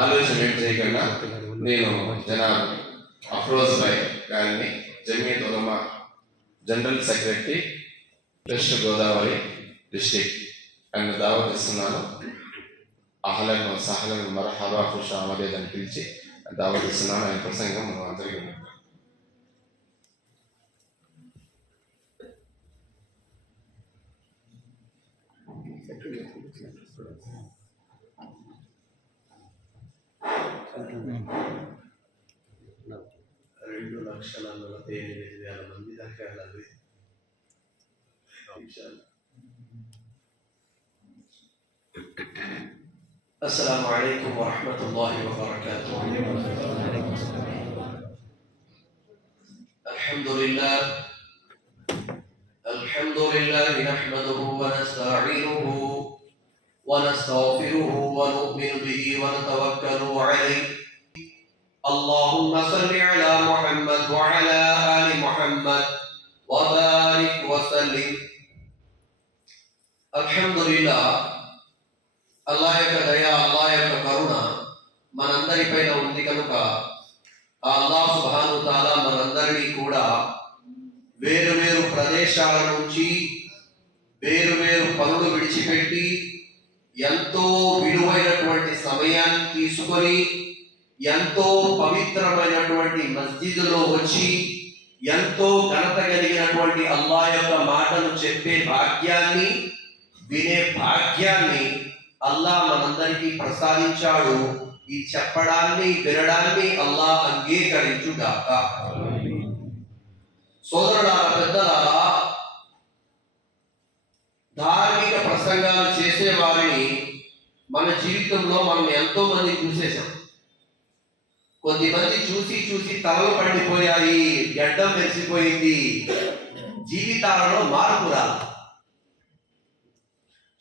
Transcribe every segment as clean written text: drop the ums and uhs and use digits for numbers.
ఆలోచన ఏం చేయకుండా నేను జనాబ్ అఫ్రోజ్ భాయ్ గారిని Jamiat Ulama general secretary west Godavari district ఆయన దావత్ ఇస్తున్నాను. అహ్లన్ సహ్లన్ మర్హబా ఖుష్ ఆమదేద్ అని పిలిచి దావత్ ఇస్తున్నాను. ఆయన ప్రసంగం మనం అందరికీ రెండు లక్షల 48,000 మంది దాకా వెళ్ళాలి. السلام عليكم ورحمة الله وبركاته. الحمد لله نحمده ونستعينه ونستغفره ونؤمن به ونتوكل عليه. اللهم صل على محمد وعلى آل محمد وبارك وسلم. الحمد لله. అల్లాహ్ యొక్క దయ, అల్లాహ్ యొక్క కరుణ మనందరిపైన ఉంది కనుక ఆ అల్లాహ్ సుబ్హానహు వ తఆలా మనందరినీ కూడా వేరు వేరు ప్రదేశాల నుంచి వేరు వేరు పనులు విడిచిపెట్టి ఎంతో విలువైనటువంటి సమయాన్ని తీసుకొని ఎంతో పవిత్రమైనటువంటి మస్జిదులో వచ్చి ఎంతో ఘనత కలిగినటువంటి అల్లాహ్ యొక్క మాటలు చెప్పే భాగ్యాన్ని, వినే భాగ్యాన్ని అల్లాహ్ మనందరికీ ప్రసాదించాడు. ఈ చెప్పడాన్ని, వినడాన్ని అల్లాహ్ అంగీకరించుగాక. సోదరులారా, పెద్దలారా, ధార్మిక ప్రసంగాలు చేసే వారిని మన జీవితంలో మనం ఎంతో మంది చూసేసాం. కొద్దిమంది చూసి తలలు పండిపోయాయి, గడ్డం మెరిసిపోయింది, జీవితాలలో మార్పు రా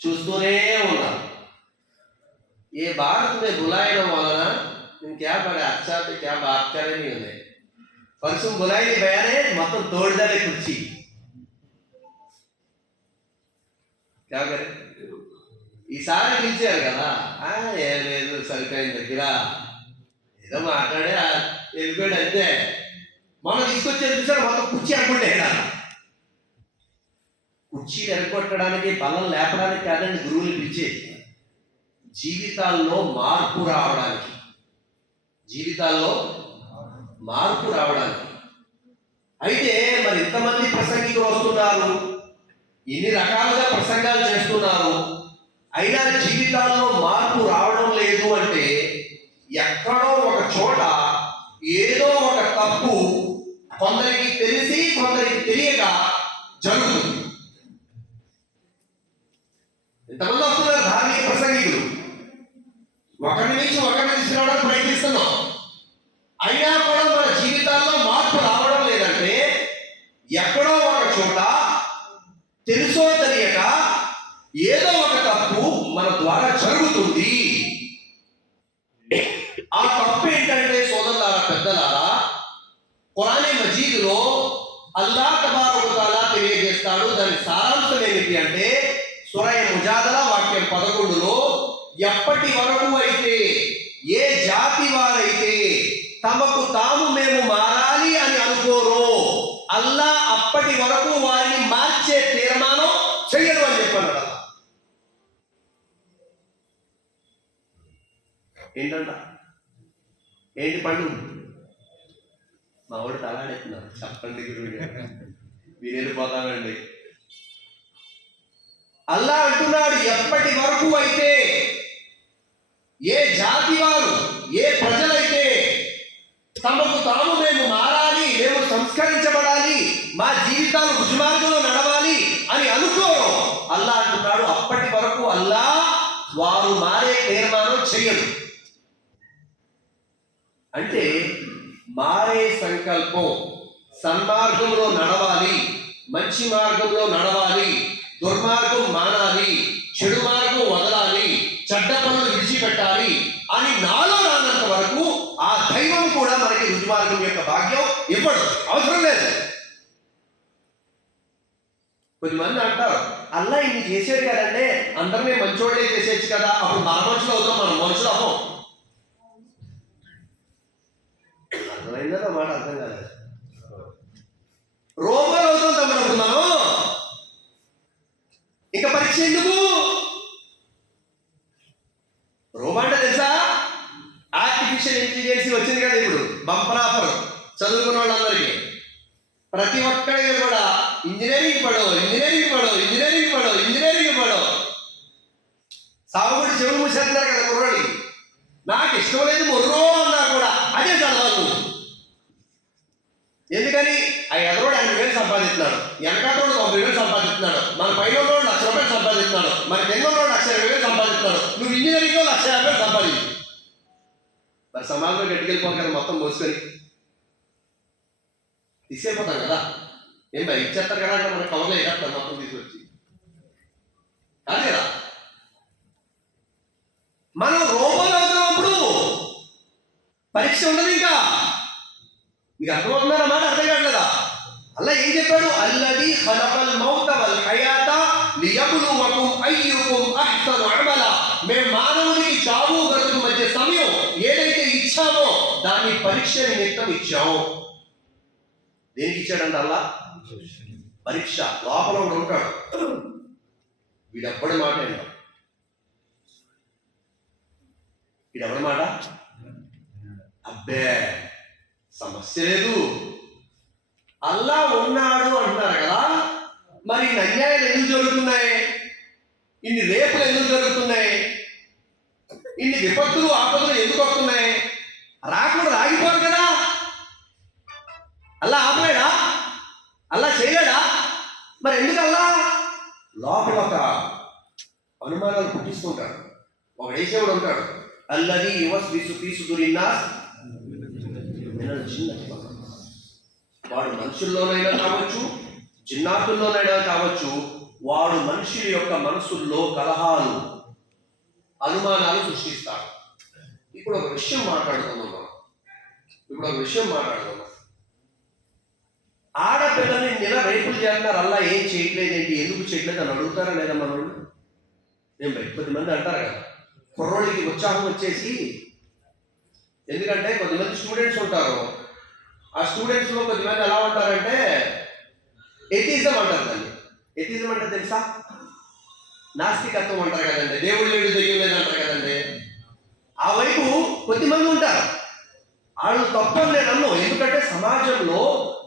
చూస్తూనే ఉన్నారు. ये बात तुम्हें बुलाए ना मौलाना, तुम क्या बड़े अच्छा पे क्या बात कर रही हो? परसों बुलाई नहीं बयाने मतलब तोड़ डाले कुर्सी, क्या करे ఈసారి పిలిచారు కదా, ఏం లేదు సరికైన దగ్గర ఏదో మాట్లాడే వెళ్ళిపోయాడు అంతే. మనం తీసుకొచ్చేది చూసారు, మొత్తం కుర్చీ అనుకుంటే కుర్చీలు ఎరగొట్టడానికి, బలం లేపడానికి కాదండి గురువులు పిలిచేది. జీవితాల్లో మార్పు రావడానికి, అయితే మరి ఇంతమంది ప్రసంగికులు వస్తున్నారు, ఇన్ని రకాలుగా ప్రసంగాలు చేస్తున్నారు, అయినా జీవితాల్లో మార్పు రావడం లేదు అంటే ఎక్కడో ఒక చోట ఏదో ఒక తప్పు కొందరికి తెలిసి కొందరికి తెలియక జరుగుతుంది. ఇంతమంది వస్తున్నారు ధార్మిక ప్రసంగికులు, ఒకరి నుంచి ఒకరిని తీసుకురావడానికి ప్రయత్నిస్తున్నాం, అయినా కూడా మన జీవితాల్లో మార్పు రావడం లేదంటే ఎక్కడో ఒక చోట తెలుసో తెలియక ఏదో ఒక తప్పు మన ద్వారా జరుగుతుంది. ఆ తప్పు ఏంటంటే సోదరులారా, పెద్దలారా, ఖురాన్ మజీదులో అల్లాహ్ తబారక వ తఆలా తెలియజేస్తాడు. దాని సారాంశం ఏమిటి అంటే సూరా ముజాదలా వాక్యం 11లో ఎప్పటి వరకు అయితే ఏ జాతి వారైతే తమకు తాము మేము మారాలి అని అనుకోరో అల్లాహ్ అప్పటి వరకు వారిని మార్చే తీర్మానం చేయడు అని చెప్పాడు. ఏంటంట, ఏంటి పండుగ? మా వాడు తలాడెత్తున్నారు, చెప్పండి గురువు గారు, మీరు వెళ్ళిపోతానండి. అల్లాహ్ అంటున్నాడు, ఎప్పటి వరకు అయితే ఏ జాతి వారు, ఏ ప్రజలైతే తమకు తాము మేము మారాలి, మేము సంస్కరించబడాలి, మా జీవితాలు రుజుమార్గంలో నడవాలి అని అనుకోరు, అల్లాహ్ అంటున్నాడు అప్పటి వరకు అల్లాహ్ వారు మారే తీర్మానం చెయ్యడు. అంటే మారే సంకల్పం, సన్మార్గంలో నడవాలి, మంచి మార్గంలో నడవాలి, దుర్మార్గం మానాలి, చెడు మార్గం వదలాలి, చెడ్డ పనులు విడిచిపెట్టాలి అని నాలో రానంత వరకు ఆ దైవం కూడా మనకి రుజుమార్గం యొక్క భాగ్యం ఇవ్వడు, అవసరం లేదు. కొద్దిమంది అంటారు, అల్లా ఇన్ని చేసేది కదంటే అందరినీ మంచోళ్ళే చేసేచ్చు కదా, అప్పుడు మన మనుషులు అవుతాం, మనం మనుషులు అవ్వం. రోబోలు అవుతాం తమ్ముడు మనం. ఇంకా పరీక్ష ఎందుకు? రోబో అంటే తెలుసా? ఆర్టిఫిషియల్ ఇంటెలిజెన్స్ వచ్చింది కదా ఇప్పుడు, బంపర్ ఆఫర్ చదువుకున్న వాళ్ళందరికీ. ప్రతి ఒక్కరికి కూడా ఇంజనీరింగ్ పడో, ఇంజనీరింగ్ పడో, ఇంజనీరింగ్ పడో, ఇంజనీరింగ్ పడో. సాగుబడి చెవులు మూసేస్తున్నారు కదా కుర్రాడికి. నాకు ఇష్టం లేదు మొర్రో అన్నా కూడా అదే చదవాలి. ఎందుకని? ఆ ఎదరోడు 50,000 సంపాదిస్తున్నాడు, వెనకాతోడు 90,000 సంపాదిస్తున్నాడు, మన పైన ఉన్నోడు 1,00,000 రూపాయలు సంపాదిస్తున్నాడు, మన కింద ఉన్నోడు 1,20,000 సంపాదిస్తున్నాడు. నువ్వు ఇంజనీరింగ్లో 1,50,000 సంపాదించు. మరి సమాజంలో గట్టుకెళ్ళిపోను కదా, మొత్తం మోసుకొని తీసుకెళ్ళిపోతాం కదా. ఏం మరి ఇచ్చేస్తారు కదా అంటే మన కవర్లో వేసేస్తారు మొత్తం తీసుకొచ్చి, కాదు కదా. మనం రోబోలు అవుతున్నప్పుడు పరీక్ష ఉండదు. ఇంకా మీకు అర్థమవుతున్నారా మాట? అర్థం కావట్లేదా? అల్లా ఏం చెప్పాడు? అల్లదీ ఖలకల్ మౌత వల్ హయాత లియబ్లువకుం అయ్యుకుం అహ్సను అమలా. మేము మానవునికి చావు బ్రతుకు మధ్య సమయం ఏదైతే ఇచ్చామో దాన్ని పరీక్ష నిమిత్తం ఇచ్చాము. దేనికి ఇచ్చాడంట అల్లా? పరీక్ష. లోపల ఒకడు ఉంటాడు, వీడెప్పటి మాట ఏంటో, వీడెవడి మాట? అబ్బే సమస్య లేదు, అల్లా ఉన్నాడు అంటున్నారు కదా. మరి ఇన్ని అన్యాయాలు ఎందుకు జరుగుతున్నాయి? ఇన్ని రేపులు ఎందుకు జరుగుతున్నాయి? ఇన్ని విపత్తులు ఆపదలు ఎందుకు వస్తున్నాయి? రాకుండా ఆగిపోరు కదా. అల్లా ఆపలేడా? అల్లా చేయలేడా? మరి ఎందుకు అల్లా లోపల ఒక అనుమానాలు పుట్టిస్తుంటాడు. ఒక వేసేవాడు ఉంటాడు, అల్లది యువస్విసు ఫీసుదురిన్నాస్ మినల్ జిన్నతి. వాడు మనుషుల్లోనైనా కావచ్చు, జిన్నాతుల్లోనైనా కావచ్చు, వాడు మనుషుల యొక్క మనసుల్లో కలహాలు, అనుమానాలు సృష్టిస్తాడు. ఇప్పుడు ఒక విషయం మాట్లాడుకుందాం. ఆడపిల్లని నిల రేపులు చేస్తున్నారు, అల్లా ఏం చేయట్లేదేంటి, ఎందుకు చేయట్లేదు అని అడుగుతారా లేదా మనోళ్ళు? నేను 10 మంది అంటారు కదా, కుర్రోళ్ళకి ఉత్సాహం వచ్చేసి. ఎందుకంటే కొద్దిమంది స్టూడెంట్స్ ఉంటారు, ఆ స్టూడెంట్స్లో కొద్దిమంది ఎలా ఉంటారంటే ఎథిజం అంటారు దాన్ని. ఎథిజం అంటే తెలుసా? నాస్తికత్వం అంటారు కదండి, దేవుడు లేడు దెయ్యం లేదు అంటారు కదండి. ఆ వైపు కొద్దిమంది ఉంటారు. వాళ్ళు తప్పని నేను అన్ను. ఎందుకంటే సమాజంలో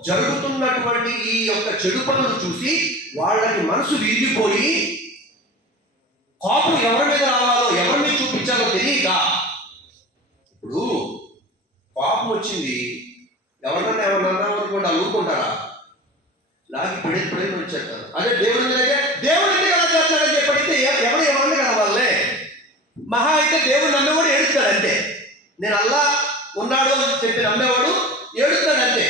జరుగుతున్నటువంటి ఈ యొక్క చెడు పనులు చూసి వాళ్ళకి మనసు విరిగిపోయి కోపం ఎవరి మీద రావాలో, ఎవరి మీద చూపించాలో తెలియక, ఇప్పుడు కోపం వచ్చింది, ఎవరన్నా అనుకోండి, వాళ్ళు ఊరుకుంటారా? లాగి పిడి వచ్చేస్తారు. అదే దేవుడి మీద అయితే దేవుడు ఎందుకు ఎలా చేస్తాడని చెప్పడితే ఎవరిని కలవాలే. మహా అయితే దేవుడు నమ్మేవాడు ఏడుస్తాడు అంతే. నేను అల్లా ఉన్నాడు అని చెప్పి నమ్మేవాడు ఏడుస్తాడు అంతే.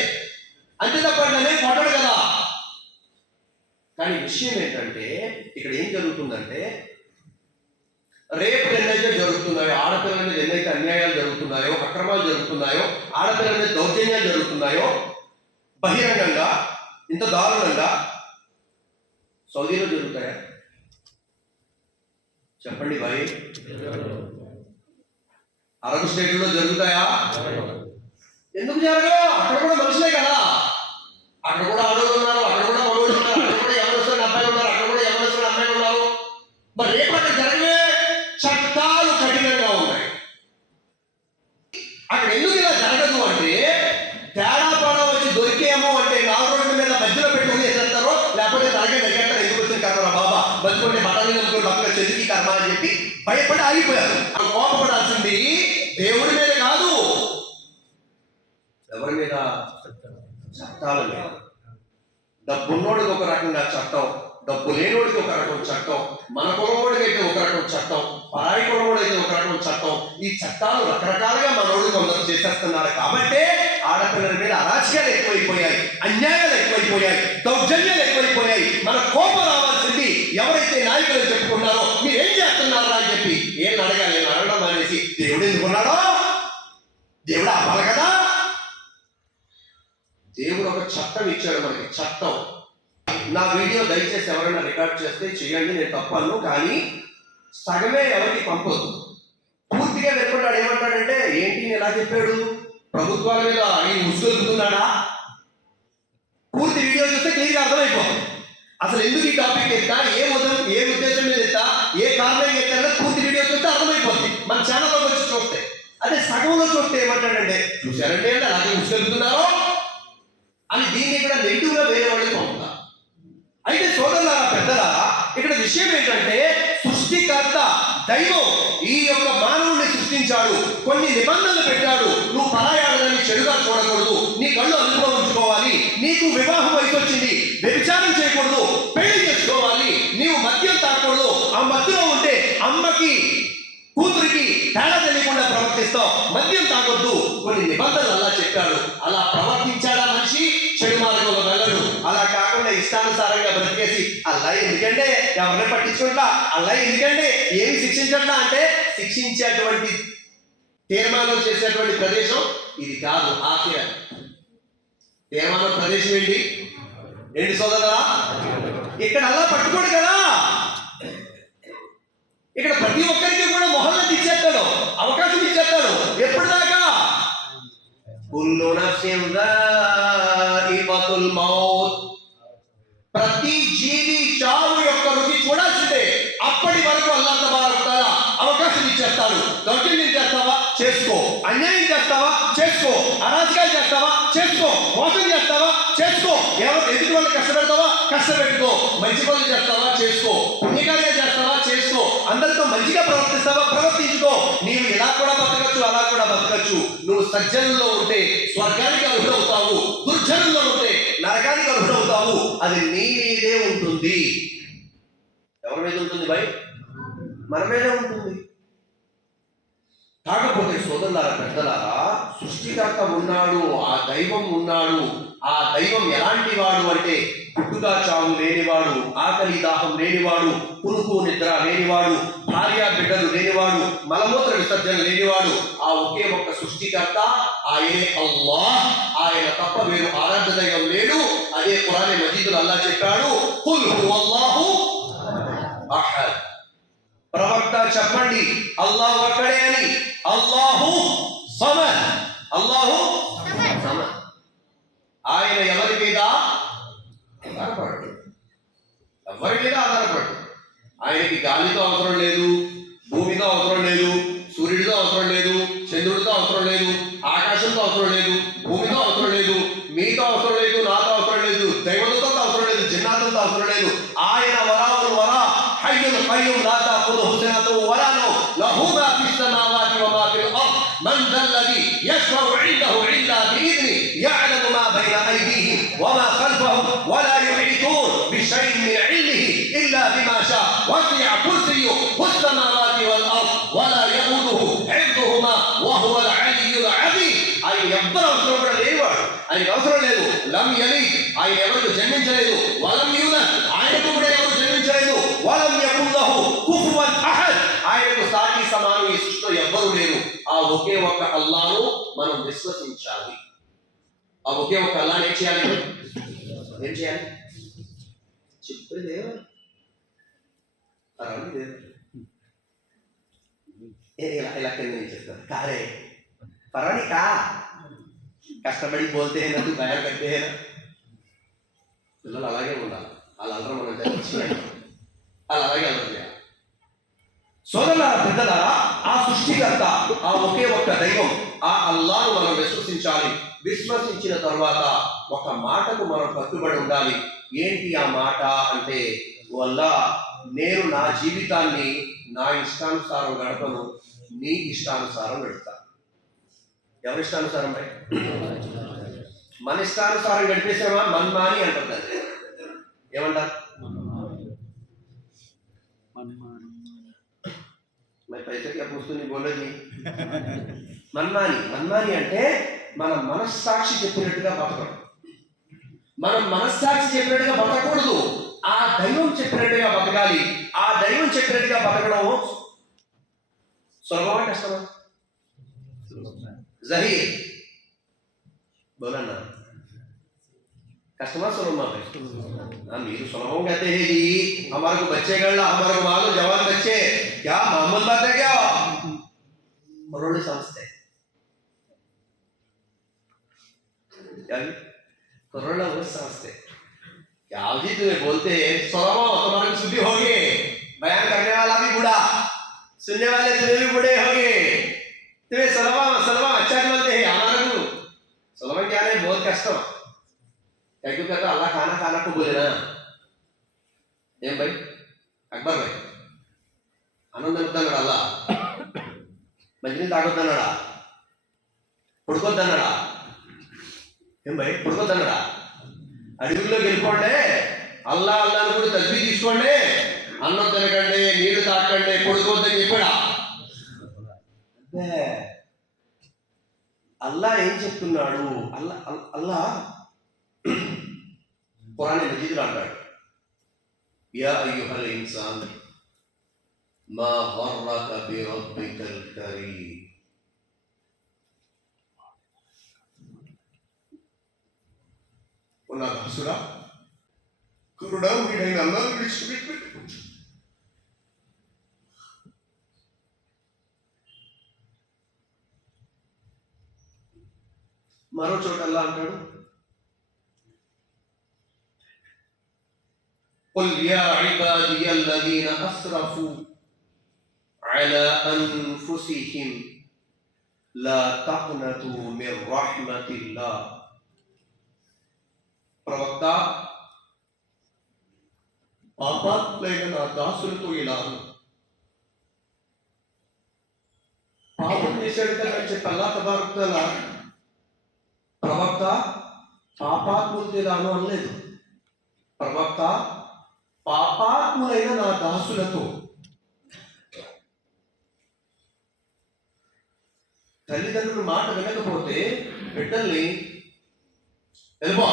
అంతే తప్ప నన్నే కొట్టడు కదా. కానీ విషయం ఏంటంటే ఇక్కడ ఏం జరుగుతుందంటే, రేపులు ఎన్నైతే జరుగుతున్నాయో, ఆడపిల్లల మీద ఎన్నైతే అన్యాయాలు జరుగుతున్నాయో, అక్రమాలు జరుగుతున్నాయో, ఆడపిల్లల మీద దౌర్జన్యాలు జరుగుతున్నాయో బహిరంగంగా, ఇంత దారుణంగా సౌదీలో జరుగుతాయా? చెప్పండి భాయ్. అరబ్ స్టేట్లో జరుగుతాయా? ఎందుకు జరగవు? అక్కడ కూడా మనుషులే కదా. అక్కడ కూడా ఆడవాళ్ళు ఉన్నారు, అక్కడ కూడా మగవాళ్ళు ఉన్నారు, అక్కడ కూడా ఎవరిస్తున్న అబ్బాయిలు ఉన్నారు, అక్కడ కూడా ఎవరిస్తున్న అమ్మాయిలు ఉన్నారు. మరి రేపు అక్కడ జరగవే. చట్టాలు కఠినంగా ఉన్నాయి. అక్కడ ఎందుకు ఇలా జరగదు అంటే, తేడా పాడా వచ్చి దొరికేమో అంటే 4 రోడ్ల మీద మధ్యలో పెట్టుకుని వేసేస్తారో, లేకపోతే తరగే దగ్గర ఎందుకు వచ్చిన కర్మ బాబా బతుకుంటే బట్టలు నమ్ముకుని బతుకు చెందుకి కర్మ అని చెప్పి భయపడి ఆగిపోయారు. కోపపడాల్సింది దేవుడి మీద కాదు, ఎవరి మీద? చట్టాల మీద. డబ్బున్నోడికి ఒక రకంగా చట్టం, డబ్బు లేనోడికి ఒక రకం చట్టం, మన కులమోడికి అయితే ఒక రకం చట్టం, పరాయి కులమోడు అయితే ఒక రకం చట్టం. ఈ చట్టాలు రకరకాలుగా మనోడు కొందరు చేసేస్తున్నారు. కాబట్టే ఆడపిల్లల మీద అరాచకాలు ఎక్కువైపోయాయి, అన్యాయాలు ఎక్కువైపోయాయి, దౌర్జన్యాలు ఎక్కువైపోయాయి. మన కోపం రావాల్సింది ఎవరైతే నాయకులు చెప్పుకున్నారో మీరేం చేస్తున్నారా అని చెప్పి ఏం అడగాలి. నేను అడగడం అనేసి దేవుడు ఎందుకున్నాడో, దేవుడు ఆపాలి కదా. దేవుడు ఒక చట్టం ఇచ్చాడు మనకి, చట్టం. నా వీడియో దయచేసి ఎవరైనా రికార్డ్ చేస్తే చేయండి, నేను తప్పను. కానీ సగమే ఎవరికి పంపొద్దు. పూర్తిగా వెళ్తున్నాడు. ఏమంటాడంటే, ఏంటి ఎలా చెప్పాడు? ప్రభుత్వాల మీద ఆయన ముసుగొలుపుతున్నాడా? పూర్తి వీడియో చూస్తే క్లియర్గా అర్థమైపోతుంది. అసలు ఎందుకు ఈ టాపిక్ ఎత్తా, ఏ ఉద్దేశం మీద ఎత్తా, ఏ కారణం ఎత్తారో పూర్తి వీడియో చూస్తే అర్థమైపోతుంది మన ఛానల్లోకి వచ్చి చూస్తే. అదే సగంలో చూస్తే ఏమంటాడంటే, చూశారంటే అంటే అలాగే ముసుకెళ్తున్నారో అని దీన్ని కూడా నెగిటివ్గా వేరే వాళ్ళకి పంపుతారు. అయితే సోదరులారా, పెద్దలారా, ఇక్కడ విషయం ఏంటంటే సృష్టికర్త దైవం ఈ యొక్క మానవుడిని సృష్టించాడు, కొన్ని నిబంధనలు పెట్టాడు. నువ్వు పరాయాడదని చెడుగా చూడకూడదు, నీ కళ్ళు అదుపులో ఉంచుకోవాలి, నీకు వివాహం వయసు వచ్చింది, వ్యభిచారం చేయకూడదు, పెళ్లి చేసుకోవాలి, నీవు మద్యం తాగకూడదు, ఆ మత్తులో ఉంటే అమ్మకి కూతురికి తేడా తెలియకుండా ప్రవర్తిస్తావు, మద్యం తాగొద్దు, కొన్ని నిబంధనలు అలా చెప్పాడు. అలా ప్రవర్తించాడా మనిషి, చెడు మార్గంలో వెళ్ళడు. అలా కాకుండా ఇష్టానుసారంగా బ్రతికేసి అల్లా ఎందుకంటే ఎవరిని పట్టించుకుంటా, అల్లా ఎందుకంటే ఏమి శిక్షించట్లా అంటే శిక్షించేటువంటి తీర్మానం చేసేటువంటి ప్రదేశం ఇది కాదు. ఆఖిరా తీర్మానం ప్రదేశం ఏంటి సోదరా? ఇక్కడ అల్లా పట్టుకోడు కదా. ఇక్కడ ప్రతి ఒక్కరికి కూడా మొహల్లోకి ఇచ్చేస్తాడు, అవకాశం ఇచ్చేస్తాడు. ఎప్పటిదాకా? కుల్లు నఫ్సిన్ దాఇకతుల్ మౌత్, ప్రతి జీవి చావు యొక్క రుచి చూడాల్సిందే. అప్పటి వరకు అల్లాహ్ తబారక్ తఆలా అవకాశం ఇచ్చేస్తాడు. దౌర్జన్యం చేస్తావా చేసుకో, అన్యాయం చేస్తావా చేసుకో, అరాచకాలు చేస్తావా చేసుకో, మోసం చేస్తావా చేసుకో, ఎదుటి వాళ్ళు కష్టపెడతావా కష్టపెట్టుకో, మంచి పనులు చేస్తావా చేసుకో, పుణ్యకార్యాలు చేస్తావా చేసుకో, అందరితో మంచిగా ప్రవర్తిస్తావా ప్రవర్తించుకో. నీవు ఇలా కూడా బతకచ్చు, అలా కూడా బతకచ్చు. నువ్వు సజ్జనుల్లో ఉంటే స్వర్గానికి అర్హుడవుతావు, దుర్జనుల్లో ఉంటే నరకానికి అర్హుడవుతావు. అది నీ మీదే ఉంటుంది. ఎవరి మీద ఉంటుంది భయ్? మన మీదే ఉంటుంది. కాకపోతే సోదరులారా, పెద్దలారా, సృష్టికర్త ఉన్నాడు, ఆ దైవం ఉన్నాడు. ఆ దైవం ఎలాంటి వాడు అంటే పుట్టుక చావు లేనివాడు, ఆకలి దాహం లేనివాడు, పురుకు నిద్ర లేనివాడు, భార్య బిడ్డలు లేనివాడు, మలమూత్ర విసర్జన లేనివాడు. ఆ ఒకే ఒక్క సృష్టికర్త ఆయనే అల్లాహ్. ఆయన తప్ప వేరు ఆరాధ్య దైవం లేడు. అదే ఖురాన్ మజీదులో అల్లాహ్ చెప్పాడు, ఖుల్ హువల్లాహు అహద్. ప్రవక్త చెప్పండి అల్లాహ్ ఒక్కడే అని. అల్లాహు సమద్, అల్లాహు సమద్. ఆయన ఎవరి మీద ఆధారపడు, ఎవరి మీద ఆధారపడు. ఆయనకి గాలితో అవసరం లేదు, భూమితో అవసరం లేదు, సూర్యుడితో అవసరం లేదు, చంద్రుడితో అవసరం లేదు, ఆకాశంతో అవసరం లేదు, భూమితో అవసరం లేదు, మీతో అవసరం లేదు, నాతో అవసరం లేదు, దైవతతో అవసరం లేదు, జిన్నాతులతో అవసరం లేదు. ఆయన వరావుల్ వరా హయ్యుల్ ఖయ్యూమ్ లా తఖుదుహు సినతున్ వలా నౌమ్ లహు మా ఫిస్ సమావాతి వ మా ఫిల్ అర్ద్ మన్ దల్లది యష్ఫఉ ఇందహు ఇల్లా బిఇذنి యఅలము మా బైన ఐదీహిం వ మా ఖల్ఫహుం వలా యుహీతూన్ బిషైఇన్ మిన్ ఇల్మిహి ఇల్లా బిమా షా వసి'a కుర్సియ్యుహు సమావాతి వల్ అర్ద్ వలా యఊదుహు హిఫ్దుహుమా వ హువల్ అలియ్యుల్ అజీమ్. ఆయన ఎవ్వరు అవసరం కూడా లేనివాడు, ఆయనకు అవసరం లేదు. లం యలిద్, ఆయన ఎవరికి జన్మించలేదు. వలం యూలద్, ఆయనకు కూడా ఎవరు జన్మించలేదు. వలం యకున్ లహు కుఫువన్ అహద్, ఆయనకు సాటి సమానం ఈ సృష్టిలో ఎవ్వరూ లేరు. ఆ ఒకే ఒక్క అల్లాహ్ను మనం విశ్వసించాలి. ఆ ఒకే ఒక్క అల్లాహ్ని ఏం చేయాలి? చెప్పలేదు ఇలా కింద నుంచి చెప్తాను కారే పర్వాని కా కష్టపడి పోతే నాకు భయం కట్టే పిల్లలు అలాగే ఉండాలి. వాళ్ళు అందరూ మనం వాళ్ళు అలాగే అలరు. సోదరులారా, పెద్దలారా, ఆ సృష్టికర్త, ఆ ఒకే ఒక్క దైవం, ఆ అల్లాహ్ను మనం విశ్వసించాలి. విశ్వసించిన తర్వాత ఒక మాటకు మనం కట్టుబడి ఉండాలి. ఏంటి ఆ మాట అంటే, వల్ల నేను నా జీవితాన్ని నా ఇష్టానుసారం గడపను, నీ ఇష్టానుసారం గడుపుతా. ఎవరి ఇష్టానుసారం? మన ఇష్టానుసారం గడిపేసామా మన్మాని అంటుంది. ఏమంటారు? మన్మాని అంటే మన మనస్సాక్షి చెప్పినట్టుగా బతకడం. మనం మనస్సాక్షి చెప్పినట్టుగా బతకూడదు, ఆ దైవం చెప్పినట్టుగా బతకాలి. ఆ దైవం చెప్పినట్టుగా బతకడం సులభమా కష్టమా? జహీర్ बोलना कस्टमर सुनो माँ మీరు सुनाओ कहते हैं जी हमारे को बच्चे करना, हमारे को मालूम जवान बच्चे क्या मामूल बात है क्या? उन्होंने समझते कुर्रों वो समझते क्या जी तुम्हें बोलते सोलमा तुम्हारे सुधी हो गए, बयान करने वाला भी बूढ़ा, सुनने वाले तुम्हें भी बूढ़े हो गए, तुम्हें सोलमा सोलमा अच्छा बोलते हैं हमारा गुरु सोलमा क्या है बहुत कष्ट क्या क्यों कहता अल्लाह खाना खाना को बोले ना ఏం भाई అక్బర్ भाई ఆనందం వద్దన్నాడు అల్లా మంచినీళ్ళు తాగొద్దన్నాడా పడుకోద్దన్నాడా ఏం భాయ్ పడుకోద్దన్నాడా అడవుల్లోకి వెళ్ళిపోండి అల్లా అల్లాను కూడా తస్బీ తీసుకోండి అన్నం తినకండి నీళ్లు తాకండి పడుకోవద్దని చెప్పాడా అంటే అల్లా ఏం చెప్తున్నాడు అల్లా అల్లా ఖురాన్ మజీద్లో అంటాడు యా అయ్యుహల్ ఇన్సాన్ మా గర్రక బిరబ్బికల్ కరీం ఉన్న దాసుడా కరుణామయుడైన అల్లాహ్ను విడిచిపెట్టు మరో చోట అల్లాహ్ అంటాడు قل يا عبادي الذين أسرفوا على أنفسهم لا تقنطوا من رحمة الله ప్రవక్త పాపాత్ములైన నా దాసులతో ఇలా పాపం చేశాడు కదా అని చెప్పి అల్లాహ్ తబారక్ తఆలా ప్రవక్త పాపాత్ములతో ఇలాను అనలేదు. ప్రవక్త పాపాత్ములైన నా దాసులతో తల్లిదండ్రులు మాట వినకపోతే బిడ్డల్ని వెళ్ళిపో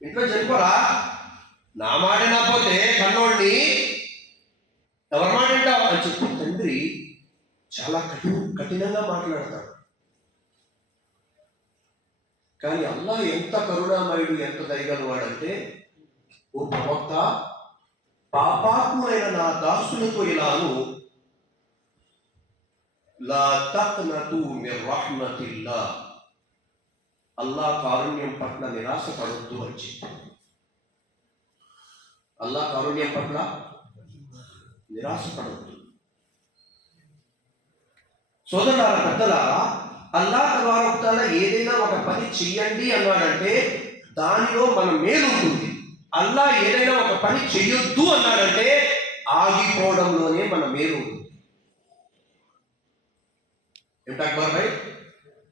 ఇంట్లో చనిపోరా నా మాట నాపోతే కన్నోడిని ఎవరి మాట వింటావు అని చెప్పి తండ్రి చాలా కఠినంగా మాట్లాడతాడు. కానీ అల్లాహ్ ఎంత కరుణామయుడు ఎంత దయగలవాడంటే ఓ ప్రవక్త పాపాత్ములైన నా దాసులతో ఇలాను లా తఖ్నతు మిర్ రహ్మతిల్లాహ్ అల్లాహ్ కారుణ్యం పట్ల నిరాశ పడొద్దు అని చెప్పి అల్లాహ్ కారుణ్యం పట్ల నిరాశ పడొద్దు. సోదరులారా పెద్దలారా అల్లాహ్ తబారక్ తఆలా ఏదైనా ఒక పని చెయ్యండి అన్నాడంటే దానిలో మన మేలు ఉంటుంది. అల్లాహ్ ఏదైనా ఒక పని చెయ్యొద్దు అన్నాడంటే ఆగిపోవడంలోనే మన మేలు ఉంటుంది. ఏంటి అక్బర్ భాయ్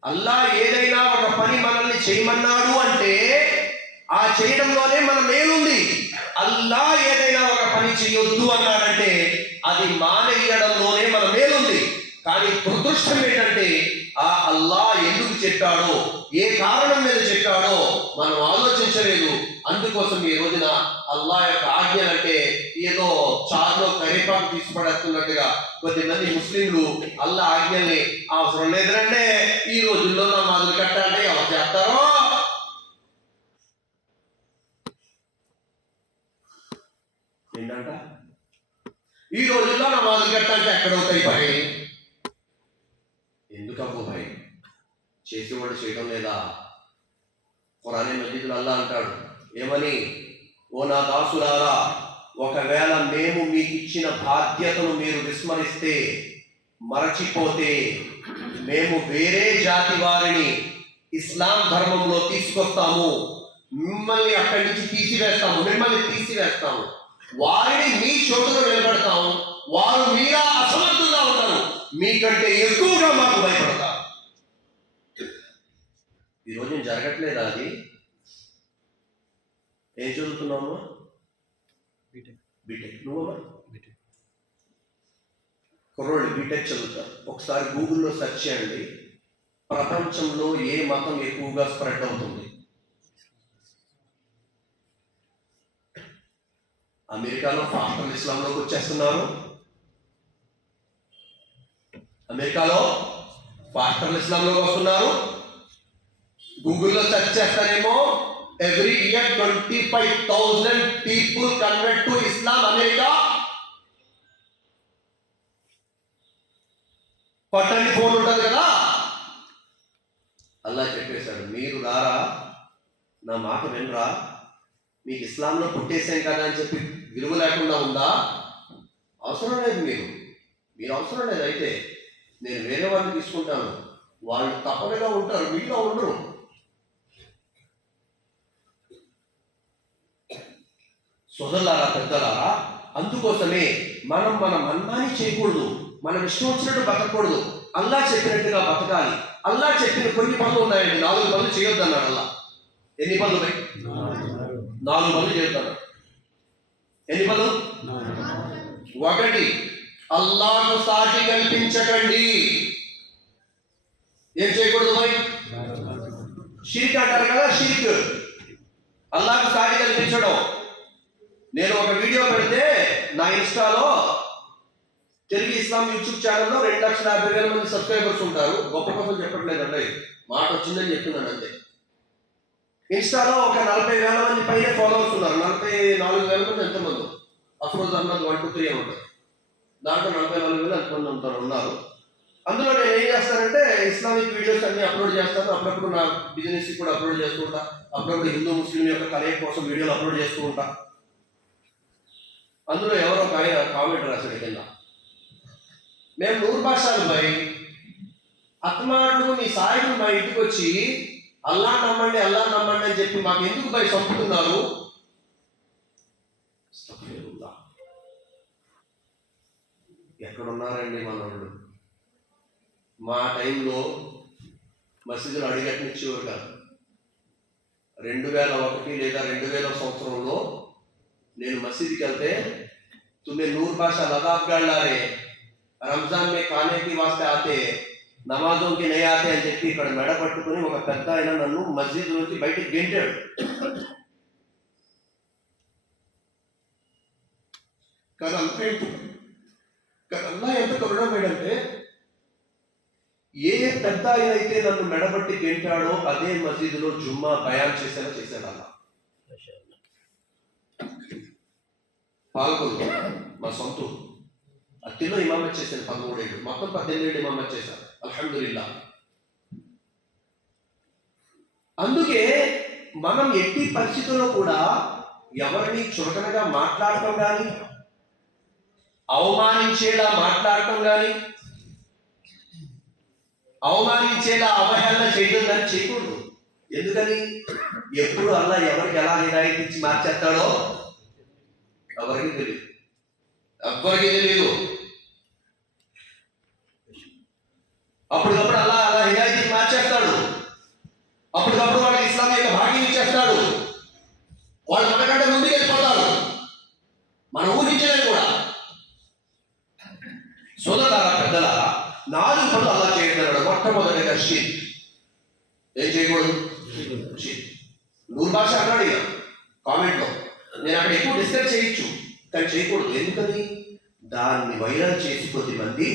అల్లాహ్ ఏదైనా ఒక పని మనల్ని చేయమన్నాడు అంటే ఆ చేయడంలోనే మన మేలుంది. అల్లాహ్ ఏదైనా ఒక పని చేయొద్దు అన్నాడంటే అది మానేయడంలోనే మన మేలుంది. కానీ దురదృష్టం ఏంటంటే ఆ అల్లాహ్ ఎందుకు చెప్పాడో ఏ కారణం మీద చెప్పాడో మనం ఆలోచించలేదు. అందుకోసం ఈ రోజున అల్లాహ్ యొక్క ఆజ్ఞలంటే ఏదో చారులో కరివేపాకు తీసుపడేస్తున్నట్టుగా కొద్దిమంది ముస్లింలు అల్లాహ్ ఆజ్ఞల్ని అవసరం లేదంటే ఈ రోజుల్లో నమాజులు కట్టాలంటే ఎవరు చేస్తారో ఏంటంట ఈ రోజుల్లో నమాజులు కట్టాలంటే ఎక్కడవుతాయి భయ్ ఎందుకబ్బో భయ్ చేసేవాడు చేయడం లేదా? ఖురాన్ మజీదులో అల్లాహ్ అంటాడు ఏమని ఓ నా దాసులారా ఒకవేళ మేము మీకు ఇచ్చిన బాధ్యతను మీరు విస్మరిస్తే మరచిపోతే మేము వేరే జాతి వారిని ఇస్లాం ధర్మంలో తీసుకొస్తాము, మిమ్మల్ని అక్కడి నుంచి తీసివేస్తాము, వారిని మీ చోటులో నిలబెడతాము, వారు మీరా అసమర్థంగా ఉంటారు, మీకంటే ఎక్కువగా మాకు భయపడతారు. ఈరోజు జరగట్లేదా అది? ఏం చదువుతున్నాము? బీటెక్. నువ్వమ్మా కుర్రోళ్ళు బీటెక్ చదువుతారు. ఒకసారి గూగుల్లో సెర్చ్ చేయండి ప్రపంచంలో ఏ మతం ఎక్కువగా స్ప్రెడ్ అవుతుంది. అమెరికాలో ఫాస్టర్ ఇస్లాంలోకి వచ్చేస్తున్నారు. అమెరికాలో ఫాస్టర్ ఇస్లాంలోకి వస్తున్నారు. గూగుల్లో సెర్చ్ చేస్తారేమో every year 25,000 people convert to Islam America. పట్టండి ఫోన్ ఉంటుంది కదా అల్లాహ్ చెప్పేశాడు మీరు రారా నా మాట వినరా? మీకు ఇస్లాంలో పుట్టేసాం కదా అని చెప్పి విలువ లేకుండా ఉందా? అవసరం లేదు. మీరు అవసరం లేదు. అయితే నేను వేరే వాళ్ళని తీసుకుంటాను, వాళ్ళు తప్పనిగా ఉంటారు, మీలో ఉండరు. సోదరులారా, పెద్దలారా, అందుకోసమే మనం మన మన్మాని చేయకూడదు, మనం ఇష్టం వచ్చినట్టు బతకూడదు. అల్లా చెప్పినట్టుగా బతకాలి. అల్లా చెప్పిన కొన్ని పనులు ఉన్నాయండి. 4 పనులు చేయొద్దు అన్నాడు అల్లా. ఎన్ని పనులు? 4 పనులు చేయొద్దన్నాడు. ఎన్ని పనులు? 1, అల్లాహకు సాటి కల్పించకండి. ఏం చేయకూడదు భయ్? షిర్క్ అంటారు కదా, షిర్క్. అల్లాహకు సాటి కల్పించడం. నేను ఒక వీడియో పెడితే నా ఇన్స్టాలో, తెలుగు ఇస్లాం యూట్యూబ్ ఛానల్లో 2,50,000 మంది సబ్స్క్రైబర్స్ ఉంటారు. గొప్ప కోసం చెప్పట్లేదండి, మాట వచ్చిందని చెప్తున్నాను అంతే. ఇన్స్టాలో ఒక 40,000 మంది పైన ఫాలోవర్స్ ఉన్నారు. 44,000 మంది ఎంతమంది? అఫ్రోజ్ అహ్మద్ 1, 2, 3 ఉంటారు. దాంట్లో 44,000 ఎంతమంది ఉన్నారు. అందులో నేను ఏం చేస్తానంటే ఇస్లామిక్ వీడియోస్ అన్ని అప్లోడ్ చేస్తాను. అప్పుడప్పుడు నా బిజినెస్ కూడా అప్లోడ్ చేస్తూ ఉంటా. అప్పుడప్పుడు హిందూ ముస్లిం యొక్క కలయిక కోసం వీడియోలు అప్లోడ్ చేస్తూ ఉంటా. అందులో ఎవరో ఒక ఆయన కామెంట్ రాశాడు కింద, మేము 100 భాషలు భయ్, అత్మాడు మీ సాయిబులు మా ఇంటికి వచ్చి అల్లా నమ్మండి అని చెప్పి మాకు ఎందుకు భయ్ చంపుతున్నారు? ఎక్కడున్నారండి మనోళ్ళు? మా టైంలో మసీదులు అడిగట్నిచ్చేవారు కాదు. 2001 లేదా 2000 సంవత్సరంలో నేను మసీదుకి వెళ్తే तुम्हें 100 भाषा लगा कर ला रहे, రంజాన్ మే ఖానే కి వాస్తే ఆతే, నమాజోకి నే ఆతే అని చెప్పి ఇక్కడ మెడ పట్టుకుని ఒక పెద్ద ఆయన నన్ను మస్జిద్ నుంచి బయటికి గెంటాడు. కానీ అల్లా ఎంత కరుణమేడంటే, ఏ పెద్ద ఆయన అయితే నన్ను మెడబట్టి గెంటాడో అదే మసీదులో జుమ్మా బయాన్ చేశాడు అల్లా. పాల్గొంది మా సొంత అత్తిలో ఇమామత్ చేశాను 13 ఏళ్ళు, మొత్తం 18 ఏళ్ళు ఇమామత్ చేశాను. అల్హమ్దులిల్లా. అందుకే మనం ఎట్టి పరిస్థితుల్లో కూడా ఎవరిని చులకనగా మాట్లాడటం కానీ, అవమానించేలా మాట్లాడటం కానీ, అవమానించేలా అవహేళన చేయడం కానీ చేయకూడదు. ఎందుకని? ఎప్పుడు అల్లా ఎవరికి ఎలా హిదాయత్ ఇచ్చి మార్చేస్తాడో ఎవరికి తెలియదు, ఎవ్వరికి తెలియదు. అప్పటికప్పుడు అల్లా అలా హిదాయత్ ఇచ్చి మార్చేస్తాడు. అప్పటికప్పుడు వాళ్ళకి ఇస్లాం యొక్క భాగ్యం ఇచ్చేస్తాడు. వాళ్ళు మనకంటే ముందుకు వెళ్ళిపోతారు, మనం ఊహించలేదు కూడా. సోదరులారా, పెద్దలారా, 4 పనులు అల్లా చేయగలడు. మొట్టమొదటిగా షిర్క్. ఏం చేయకూడదు? షిర్క్. 100 భాష అన్నాడు ఇక కామెంట్లో. నేను అక్కడ ఎక్కువ డిస్కస్ చేయొచ్చు, కానీ చేయకూడదు. ఎందుకని? దాన్ని వైరల్ చేసి కొద్దిమంది,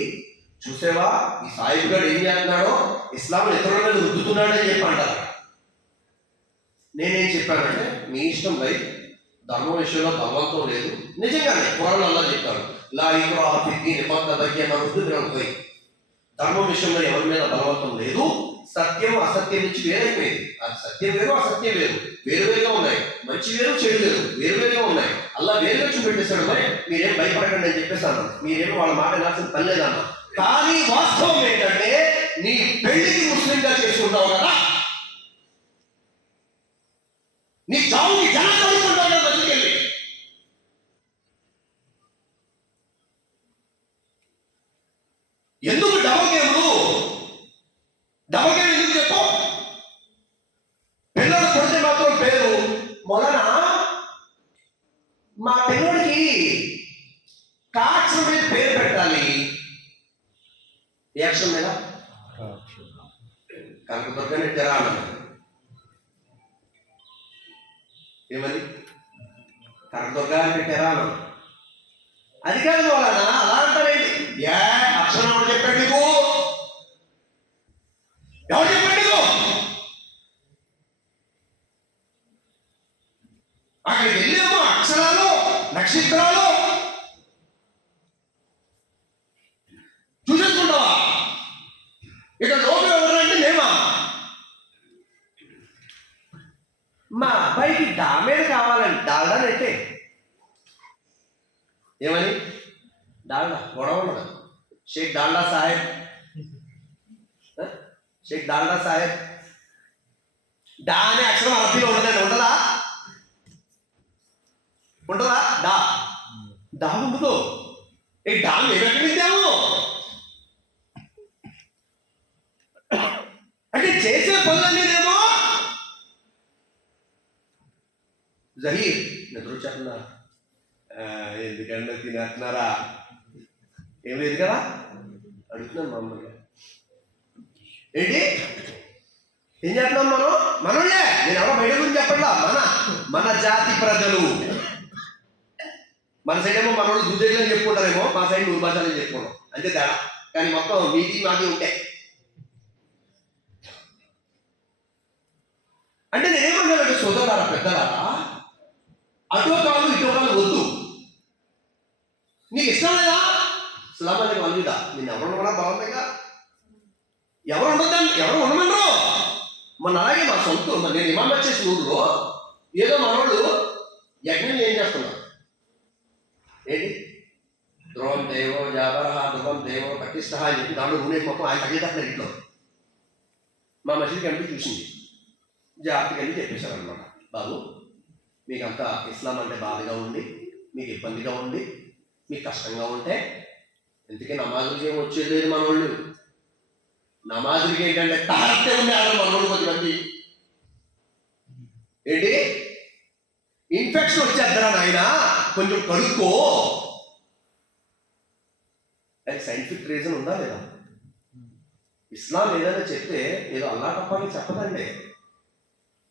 చూసావా ఈ సాయిబ్ గారు ఏం చేస్తున్నాడో, ఇస్లాం ఇతరుల మీద రుద్దుతున్నాడని చెప్పి అంటారు. నేనేం చెప్పానంటే, మీ ఇష్టం భయ్, ధర్మం విషయంలో బలవంతం లేదు. నిజంగానే ఖురాన్ అల్లా చెప్పాడు, లా ఇక్రాహ ఫిద్దీన్ ఖద్ తబయ్యన రుష్దు మినల్ గయ్. ధర్మం విషయంలో ఎవరి మీద బలవంతం లేదు. సత్యం అసత్యం నుంచి వేరైపోయింది. అది సత్యం వేరు, అసత్యం వేరు, వేరువేరుగా ఉన్నాయి. మంచి వేరు, చెడు వేరు, వేరువేరుగా ఉన్నాయి. అల్లా వేరుగా చూపెట్టేశాడు. మరి మీరేం భయపడకండి అని చెప్పేసాను. మీరేమో వాళ్ళ మాట వినాల్సిన పని లేదన్నా. కానీ వాస్తవం ఏంటంటే, నీ పెళ్లికి ముస్లింగా చేసుకుంటావు కదా, నీ చావుకి జనం చదువుకుంటావు కదా బతికెళ్ళి. ఎందుకు డబల్ గేమ్లు ఎందుకు చెప్పు? పిల్లలు కొడితే మాత్రం పేరు మొదన మా పిల్లడికి కాక్ష మీద పేరు పెట్టాలి. ఏ అక్షరం మీద? కనకదుర్గని తెరాలి. ఏమని? కనకదుర్గ అంటే తెరాలి. అది కాదు వలన అలా అంటారేంటి? ఏ అక్షరం ఎవరు చెప్పాడు నీకు? ఎవరు చెప్పాడు నీకు? అక్కడికి వెళ్ళేమో అక్షరాలు, నక్షత్రాలు చూసేసుకుంటావా? ఇక్కడ లోపల ఎవరంటే నేమా? మా గొడవ ఉండదు. షేక్ డాల్డా సాహెబ్, షేక్ డాల్డా సాహెబ్, డా అనే అక్షరం అరబీలో ఉండదండి. ఉండదా? ఉండదా? డా డా ఉండదు. ఈ డా మేము ఎక్కడ విద్దాము అంటే చేసే పనులన్నీనేమో జహీర్ నిద్ర వచ్చేస్తున్నా, ఎందుకంటే తినేస్తున్నారా, ఏం లేదు కదా అడుగుతున్నాను మామూలుగా. ఏంటి ఏం చేస్తున్నాం మనోళ్ళే, నేను ఎవరో బయట గురించి చెప్పట్లా, మన జాతి ప్రజలు. మన సైడ్ ఏమో మనోళ్ళు దుర్దేశం చెప్పుకుంటారేమో, మా సైడ్ నూరు భాషలు చెప్పుకుంటాం, అంతే తేడా. కానీ మొత్తం మీది మాది ఉంటాయి. అంటే నేనేమన్నానంటే సోదరులారా, పెద్దలారా, అటో కాదు ఇటో కాదు వద్దు. నీకు ఇష్టం లేదా సలాం అలైకుం అల్విదా, నేను ఎవరు ఉండమన్నా బాగుందిగా, ఎవరు ఉండమనరు. మన అలాగే మా సొంత నేను ఇమాం వచ్చేసి ఊళ్ళో ఏదో మనోళ్ళు యజ్ఞం ఏం చేస్తున్నారు, ఏంటి ధ్రువం దేవో జాబరహ ధ్రువం దేవో పటిష్ట అని చెప్పి దాంట్లో నూనె మొత్తం ఆయన తగ్గేటప్పుడు ఇంట్లో మా మసీద్ కమిటీ చూసింది. జాగ్రత్తగా వెళ్ళి చెప్పేశారు అనమాట, బాబు మీకంతా ఇస్లాం అంటే బాధగా ఉండి, మీకు ఇబ్బందిగా ఉండి, మీకు కష్టంగా ఉంటే, ఎందుకే నమాజులకి ఏం వచ్చేది లేదు మనోళ్ళు. నమాజులకి ఏంటంటే తారతే ఉండేవాళ్ళు మనోళ్ళు కొద్దిమంది. ఏంటి ఇన్ఫెక్షన్ వచ్చేద్దరా నాయన, కొంచెం కడుక్కో. అది సైంటిఫిక్ రీజన్ ఉందా లేదా? ఇస్లాం ఏదైనా చెప్తే ఏదో అల్లా తప్పని చెప్పదండి.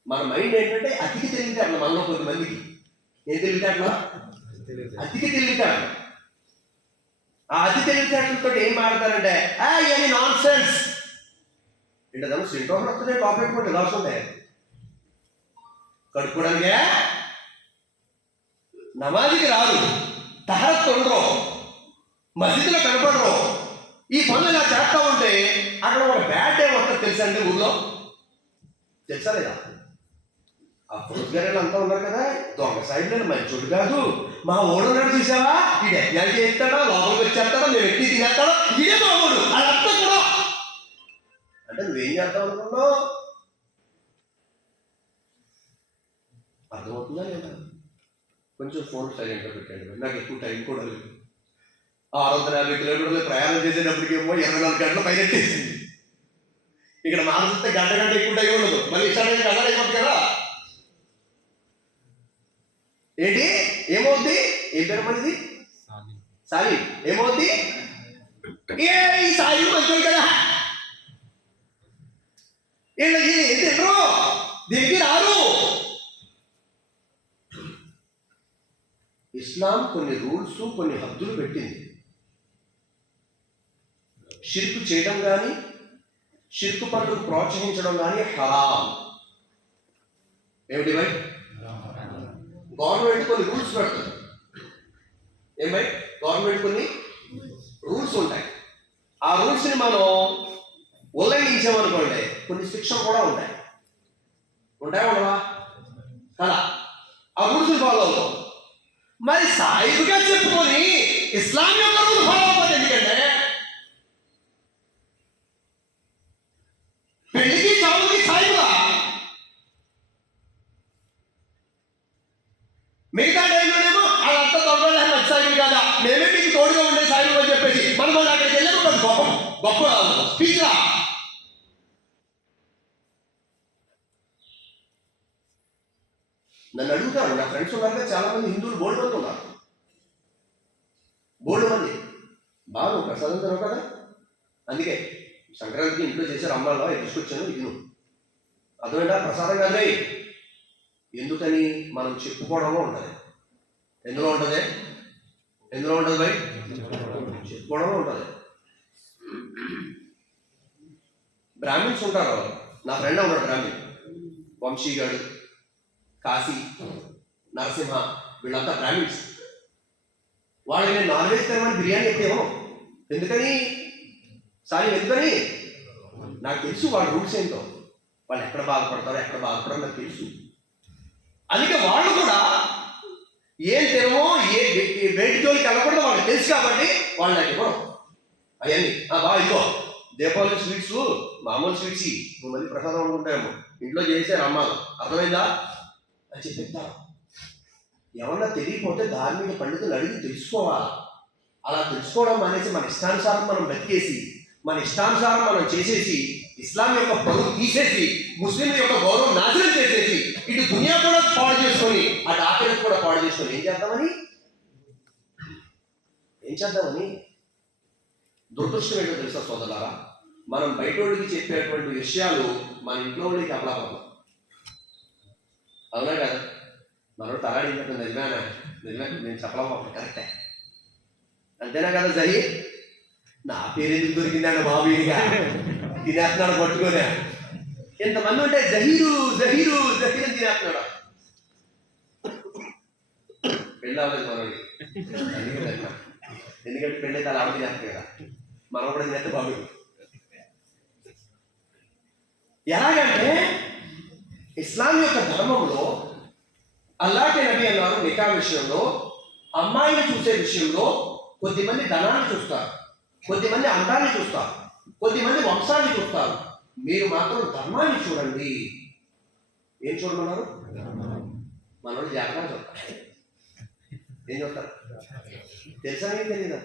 మన మైండ్ ఏంటంటే అతికి తెలివితేటలు, మనలో కొంతమందికి ఏం తెలివితేటలు, అతికి తెలివితేటలు. ఆ అతి తెలివితేటలతో ఏం మాడతారంటే ఇవన్నీ నాన్ సెన్స్. ఏంటో సింటోలు వస్తున్నాయి, కాపరేట్ కూడా ఇలా వస్తుంటాయి. కడుక్కోవడానికే నమాజికి రాదు, తహరత్ ఉండరు, మసీదులో కనపడరు. ఈ పనులు ఇలా చేస్తా ఉంటే అక్కడ ఒక బ్యాడ్ డే వస్తుంది తెలుసా అండి ఊళ్ళో, తెలుసా లేదా? ఆ పురుషుగారు అంతా ఉన్నారు కదా, దొంగ సైడ్ నేను మంచోడు కాదు, మా ఓడు ఉన్నాడు చూసావా, ఈ యజ్ఞాలు చేస్తాడా, లోపలికి వచ్చేస్తాడా, మేము ఎట్టి తినేస్తాడో, ఇదే మా ఓడు అదంతా కూడా. అంటే నువ్వేం చేద్దాం అనుకున్నావు? అర్థమవుతుందా లేదా? కొంచెం ఫోన్ సైలెంట్గా పెట్టండి, నాకు ఎక్కువ టైం కూడా లేదు. 650 కిలోమీటర్లు ప్రయాణం చేసేటప్పటికేమో 24 గంటలు పైనట్టేసింది. ఇక్కడ మానసిక గంట ఎక్కువ టైం ఉండదు, మళ్ళీ ఇష్టానికి గంట అయిపోతుంది కదా. ఏంటి ఏమవుద్ది? ఏం పేరు మనది? సాలి. ఏమవుద్ది? ఈ సాయి మంచోడు కదా, వీళ్ళకి ఏం తినరు, దీనికి రారు. ఇస్లాం కొన్ని రూల్స్, కొన్ని హద్దులు పెట్టింది. షిర్కు చేయడం కానీ, షిర్కు పనులు ప్రోత్సహించడం కానీ హరాం. ఏమిటి భయ్? గవర్నమెంట్ కొన్ని రూల్స్ పెడుతుంది. ఏమై గవర్నమెంట్ కొన్ని రూల్స్ ఉంటాయి. ఆ రూల్స్ని మనం ఉల్లంఘించామనుకోండి కొన్ని శిక్షలు కూడా ఉంటాయి. ఉంటాయా ఉండవా కదా? ఆ రూల్స్ని ఫాలో అవుతాం. మరి సాయిబుగా చెప్పుకొని ఇస్లాం యొక్క రూల్ ఫాలో అవ్వదు. ఎందుకంటే పెళ్లికి చావుకి సాయిబుగా, మిగతా టైంలోనేమో వాళ్ళంతా దొంగలే మంచి సాయిబులు కదా, మేమే మీకు తోడుగా ఉండే సాయిబులు అని చెప్పేసి మనం అక్కడికి వెళ్ళాము. గొప్ప స్పీచ్లా. నన్ను అడుగుతాను, నా ఫ్రెండ్స్ ఉన్నారు చాలా మంది హిందువులు బోల్డ్ మంది ఉన్నారు, బోల్డ్ మంది బాగా ప్రసాదం తినవు కదా. అందుకే సంక్రాంతికి ఇంట్లో చేసే అమ్మాలో తీసుకొచ్చాను. ఇది నువ్వు అర్థమైనా ప్రసాదం కాదే. ఎందుకని మనం చెప్పుకోవడంలో ఉంటుంది. ఎందులో ఉంటుంది? ఎందులో ఉంటుంది భయ్? చెప్పుకోవడంలో ఉంటుంది. బ్రాహ్మిన్స్ ఉంటారు. నా ఫ్రెండ్ ఉన్నాడు బ్రాహ్మిన్, వంశీగాడు, కాశీ, నరసింహ, వీళ్ళంతా బ్రాహ్మిన్స్. వాళ్ళు నేను నాన్ వెజ్ తినమని బిర్యానీ ఎత్తేమో. ఎందుకని సారీ, ఎందుకని నాకు తెలుసు వాళ్ళ రూల్స్ ఏంటో, వాళ్ళు ఎక్కడ బాధపడతారో ఎక్కడ బాధపడరో నాకు తెలుసు. అందుకే వాళ్ళు కూడా ఏం తినమో, ఏ వేటి జోలికి వెళ్ళకూడదు వాళ్ళకి తెలుసు. కాబట్టి వాళ్ళు నాకు ఇవ్వడం అవన్నీ బాగా ఇదిగో దీపావళి స్వీట్స్ మామూలు స్వీట్స్ నువ్వు మళ్ళీ ప్రసాదం అనుకుంటాము ఇంట్లో చేసే రమ్మాలు అర్థమైందా అని చెప్పిస్తారు. ఏమన్నా తెలియకపోతే ధార్మిక పండితులు అడిగి తెలుసుకోవాలి. అలా తెలుసుకోవడం అనేసి మన ఇష్టానుసారం మనం బ్రతికేసి మన ఇష్టానుసారం మనం చేసేసి ఇస్లాం యొక్క పరువు తీసేసి ముస్లిం యొక్క గౌరవం నాశనం చేసేసి ఇటు దునియా కూడా పాడు చేసుకొని అటు ఆఖరికి కూడా పాడు చేసుకొని ఏం చేద్దామని దురదృష్టం ఏంటో తెలుసా సోదరులారా, మనం బయటోడికి చెప్పేటువంటి విషయాలు మన ఇంట్లో వాళ్ళకి అమలాపడతాం. అవునా కదా, మనోడు తలాడించినట్టు నిజమేనా నేను చెప్పలేకపోతాం కరెక్టే అంతేనా కదా. జహీ నా పేరు ఎందుకు దొరికిందండి బాబీగా తినేస్తున్నాడు పట్టుకోనే. ఎంతమంది ఉంటే జహీరు జహీరు జహీర్ అని తినేస్తున్నాడు. పెళ్ళి అవ్వలేదు మనోడి, ఎందుకంటే పెళ్ళి అయితే అలా ఆవిడ తినేస్తాడు కదా, మనం కూడా తినేస్తే బాగుంది. ఎలాగంటే ఇస్లాం యొక్క ధర్మంలో అల్లాహ్ నబీ అన్నారు నికా విషయంలో అమ్మాయిని చూసే విషయంలో కొద్దిమంది ధనాన్ని చూస్తారు, కొద్దిమంది అందాన్ని చూస్తారు, కొద్దిమంది వంశాన్ని చూస్తారు, మీరు మాత్రం ధర్మాన్ని చూడండి. ఏం చూడమన్నారు? మనోళ్ళు జాగ్రత్తగా చూస్తారు. ఏం చూస్తారు తెలుసా ఏం తెలియదా?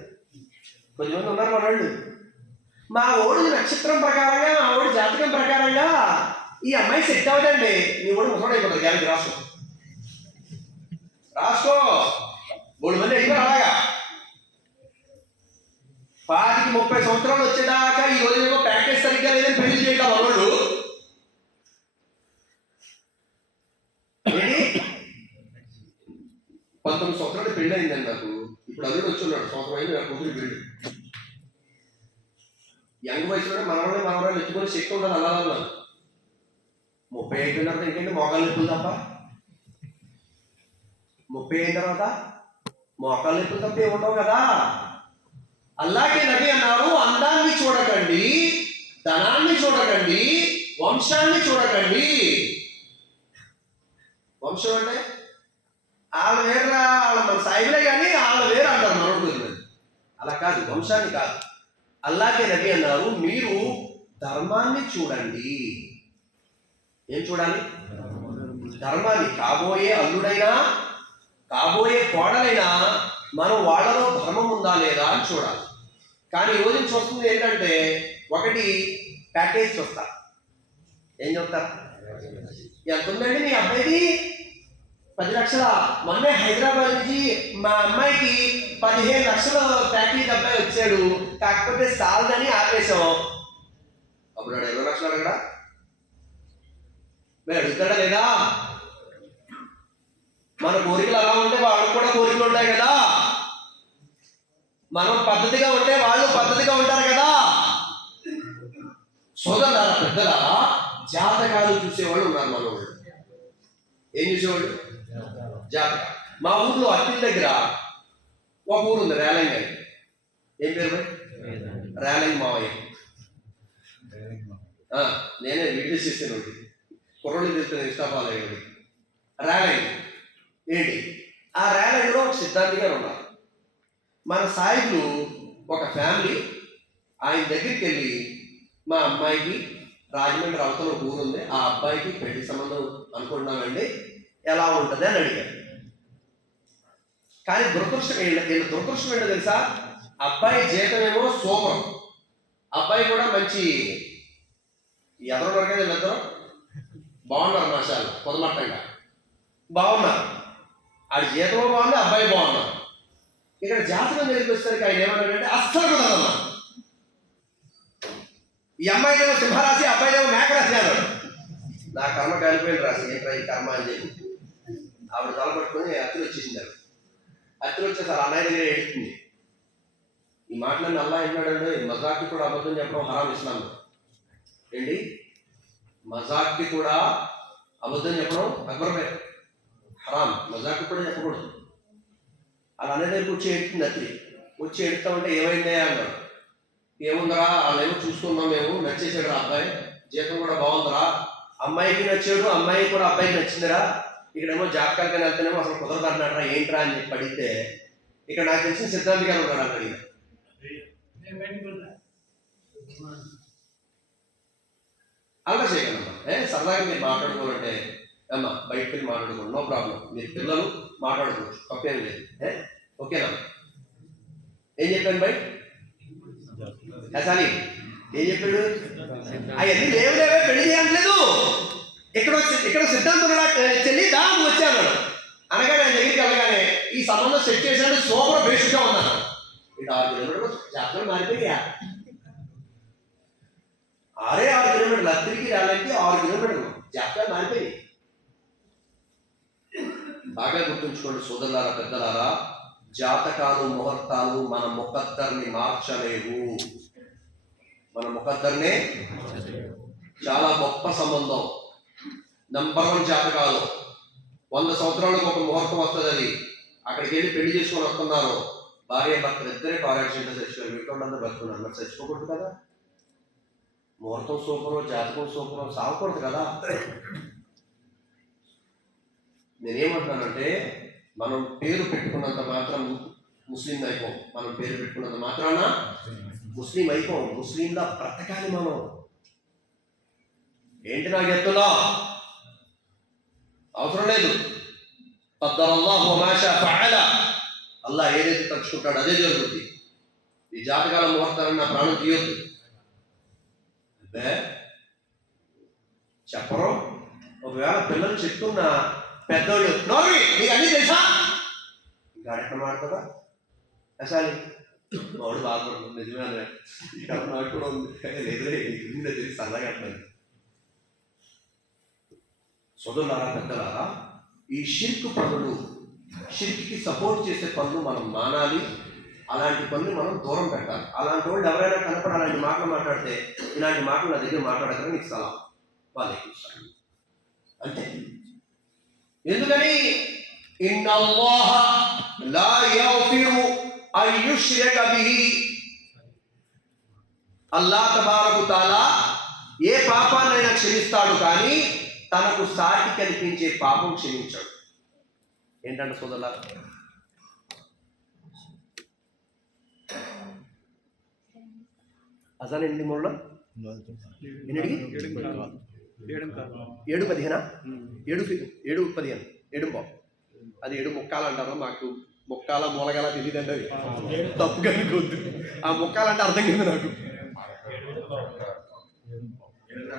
కొద్దిమంది ఉన్నారు మనోళ్ళు, మా ఓడి నక్షత్రం ప్రకారంగా మా ఓడి జాతకం ప్రకారంగా ఈ అమ్మాయి సెట్ అవ్వదండి, నీ ఓడి ముసడు అయిపోతుంది గ్యారెంటీ రాసుకో 3 మంది అయిపోయి అలాగా 25-30 సంవత్సరాలు వచ్చేదాకా ఈ రోజు ఏమో ప్యాకేజ్ సరిగ్గా లేదని పెళ్లి చేయడం వాళ్ళు 19 సంవత్సరాలు పెళ్లి అయిందండి నాకు. ఇప్పుడు అల్లుడు వచ్చున్నాడు, సంవత్సరం అయింది నా కూతురు పెళ్లి. యంగ్ వయసులోనే మనవరాలు ఎత్తుకొని శక్తి ఉండదు అలా 30 అయిపోయిన తర్వాత ఇంకేంటి మోకాలు నొప్పులు తప్ప, 30 అయిన తర్వాత మోకాలు నొప్పులు తప్ప ఏముండవు కదా. అల్లాహ్ నబీ అన్నారు అందాన్ని చూడకండి, ధనాన్ని చూడకండి, వంశాన్ని చూడకండి. వంశం అంటే వాళ్ళ వేరురా, వాళ్ళ మన సాయిబులే కానీ వాళ్ళ వేరు అంటారు మనోడు. అలా కాదు, వంశాన్ని కాదు. అల్లాహ్ నబీ అన్నారు మీరు ధర్మాన్ని చూడండి. ఏం చూడాలి? ధర్మాన్ని. కాబోయే అల్లుడైనా కాబోయే కోడలైనా మనం వాళ్ళలో ధర్మం ఉందా లేదా అని చూడాలి. కానీ ఈ రోజు చూస్తుంది ఏంటంటే ఒకటి ప్యాకేజ్ చూస్తారు. ఏం చెప్తారు? ఎంత ఉందండి మీ అబ్బాయిది? 10 లక్షల. మొన్నే హైదరాబాద్ నుంచి మా అమ్మాయికి 15 లక్షల ప్యాకేజ్ అబ్బాయి వచ్చాడు, కాకపోతే సాలదని ఆపేశాం. అప్పుడు 20 లక్షలు అడగడా? మీరు అడుగుతాడా లేదా? మన కోరికలు అలా ఉంటే వాళ్ళకి కూడా కోరికలు ఉంటాయి కదా. మనం పద్ధతిగా ఉంటే వాళ్ళు పద్ధతిగా ఉంటారు కదా. సోదరులారా, పెద్దలారా, జాతకాలు చూసేవాళ్ళు ఉన్నారు మన వాళ్ళు. ఏం చూసేవాళ్ళు? జాతక. మా ఊర్లో అత్తిల దగ్గర ఒక ఊరు ఉంది, రేలంగ్ అని. ఏం పేరు? రేలంగ్ మావయ్య. నేనే వీడియోస్ చేస్తాను, కుర్రోళ్ళు చెప్తాను ఇన్స్టా ఫాలో అయ్యేది. రేలంగ్ ఏంటి? ఆ రేలంగ్లో ఒక సిద్ధాంతి గారు ఉన్నారు. మన సాయిబులు ఒక ఫ్యామిలీ ఆయన దగ్గరికి వెళ్ళి మా అమ్మాయికి రాజమండ్రి అవతల ఒక ఊరు ఉంది, ఆ అబ్బాయికి పెళ్లి సంబంధం అనుకుంటున్నామండి, ఎలా ఉంటుంది అని అడిగారు. కానీ దురదృష్టం ఏంటో తెలుసా? అబ్బాయి జీతం ఏమో సూపర్, అబ్బాయి కూడా మంచి ఎవరు దొరకదు, వీళ్ళిద్దరు బాగున్నారు, మాషాలు పొదమట్టంగా బాగున్నారు. ఆడి జీతమో బాగుంది, అబ్బాయి బాగున్నారు. ఇక్కడ జాతకం దగ్గరికి వచ్చేసరికి ఆయన ఏమన్నాడంటే అస్సలు కుదరదమ్మా, ఈ అమ్మాయినేమో సింహరాశి, అబ్బాయినేమో మేకరాశి అన్నాడు. నా కర్మ కాలిపోయిన రాశి, ఏంట్రా ఈ కర్మ అని చెప్పి ఆవిడ తలపట్టుకొని అత్తులు వచ్చేసింది. అత్తులు వచ్చేసారి అన్నయ్య దగ్గర ఏడుస్తుంది. ఈ మాటలన్నీ అల్లా ఏంటాడంటే మజాక్కి కూడా అబద్ధం చెప్పడం హరాం ఇస్లాం. ఏంటి? మజాక్కి కూడా అబద్ధం చెప్పడం అక్బర్ హరాం, మజాక్కి కూడా చెప్పకూడదు. అలా అనే దగ్గరికి వచ్చి ఏడుతుంది అత్తి. వచ్చి ఏడుతామంటే ఏమైందే అన్నాడు. ఏముందరా, వాళ్ళేమో చూసుకున్నాం మేము, నచ్చేసాడు రా అబ్బాయి, జీతం కూడా బాగుందిరా, అమ్మాయికి నచ్చాడు, అమ్మాయి కూడా అబ్బాయికి నచ్చిందిరా, ఇక్కడేమో జాతకాలకని వెళ్తేనేమో అసలు కుదరదు అన్నాడరా, ఏంట్రా అని చెప్పి అడిగితే ఇక్కడ నాకు తెలిసిన సిద్ధాంతి గారు ఉన్నాడు అక్కడ. అలా చేయగలమ్మా. సరదాగా మీరు మాట్లాడుకోవాలంటే అమ్మా బయటకు వెళ్ళి మాట్లాడుకోండి, నో ప్రాబ్లం. మీరు పిల్లలు మాట్లాడుకోవచ్చు, తప్పేం లేదు. ఓకేనా? ఏం చెప్పాను బయట అసలు ఏం చెప్పాడు? అవన్నీ లేవులేవే, పెళ్లి చేయట్లేదు. ఇక్కడ సిద్ధాంతం చెల్లి దాని వచ్చాను అనగానే ఆయన దగ్గరికి వెళ్ళగానే ఈ సంబంధం సెట్ చేసినట్టు సూపర్ బేస్ట్గా ఉన్నాను. ఇటు 6 కిలోమీటర్లు జాతర మారిపోయా. 6 కిలోమీటర్లు అత్తిరికి రాలంటే 6 కిలోమీటర్లు జాతర మారిపోయి. బాగా గుర్తుంచుకోండి సోదరులారా, పెద్దలారా, జాతకాలు ముహూర్తాలు మన ముఖద్దర్ని మార్చలేవు. మన ముఖద్దర్నే చాలా గొప్ప సంబంధం. నంబర్ 1 జాతకాలు 100 సంవత్సరాలకు ఒక ముహూర్తం వస్తుంది. అది అక్కడికి వెళ్ళి పెళ్లి చేసుకొని వస్తున్నారు. భార్య భర్తలు ఇద్దరే కార్ యాక్సిడెంట్ చచ్చిపోయారు. మిగతా అందరూ బతుకున్నారు. మరి చచ్చిపోకూడదు కదా? ముహూర్తం సూపరు, జాతకం సూపరు, సాగకూడదు కదా? నేనేమంటున్నానంటే మనం పేరు పెట్టుకున్నంత మాత్రం ముస్లిం అయిపోం. మనం పేరు పెట్టుకున్నంత మాత్రాన ముస్లిం అయిపోం. ముస్లింలా బ్రతకాలి మనం. ఏంటి నాకు చెప్తున్నా? అవసరం లేదు. అల్లా ఏదైతే తలుచుకుంటాడో అదే జరుగుతుంది. ఈ జాతకాల ముహూర్తాలను నా ప్రాణం తీయొద్దు. అంటే చెప్పరు. ఒకవేళ పిల్లలు చెప్తున్న పెద్దోళ్ళు నోరి నీకు అన్నీ తెలుసా, ఇంకా ఎక్కడ మాడుతుందా అసలు వాడు బాధపడుతుంది. నిజమే ఇక్కడ నాకు కూడా ఉంది, లేదులే తెలిసి సరదాగా అంటున్నాను. సోదరులారా, పెద్దలారా, ఈ షిర్క్ పనులు, షిర్క్కి సపోర్ట్ చేసే పనులు మనం మానాలి. అలాంటి పనులు మనం దూరం పెట్టాలి. అలాంటి వాళ్ళు ఎవరైనా కనపడి అలాంటి మాటలు మాట్లాడితే ఇలాంటి మాటలు నా దగ్గర మాట్లాడతారని నీకు సలహా వాళ్ళకి అంతే. ఎందుకని ఇన్నల్లాహ లా యగ్ఫిరు అన్ యుష్రక బిహి, అల్లాహ్ తబారక తఆలా ఏ పాపాన్నైనా క్షమిస్తాడు కానీ తనకు సాటి కల్పించే పాపం క్షమించాడు. ఏంటంటే సోదరులా, అజాన్ ఎన్ని మూడుల 7:15 7:15 7:15 అది 7 ముక్కాలు అంటారు. మాకు ముక్కాల మూలగల తెలియదండి. అది తప్పుగా అనుకోవద్దు. ఆ ముక్కాలంటే అర్థం కాదు నాకు.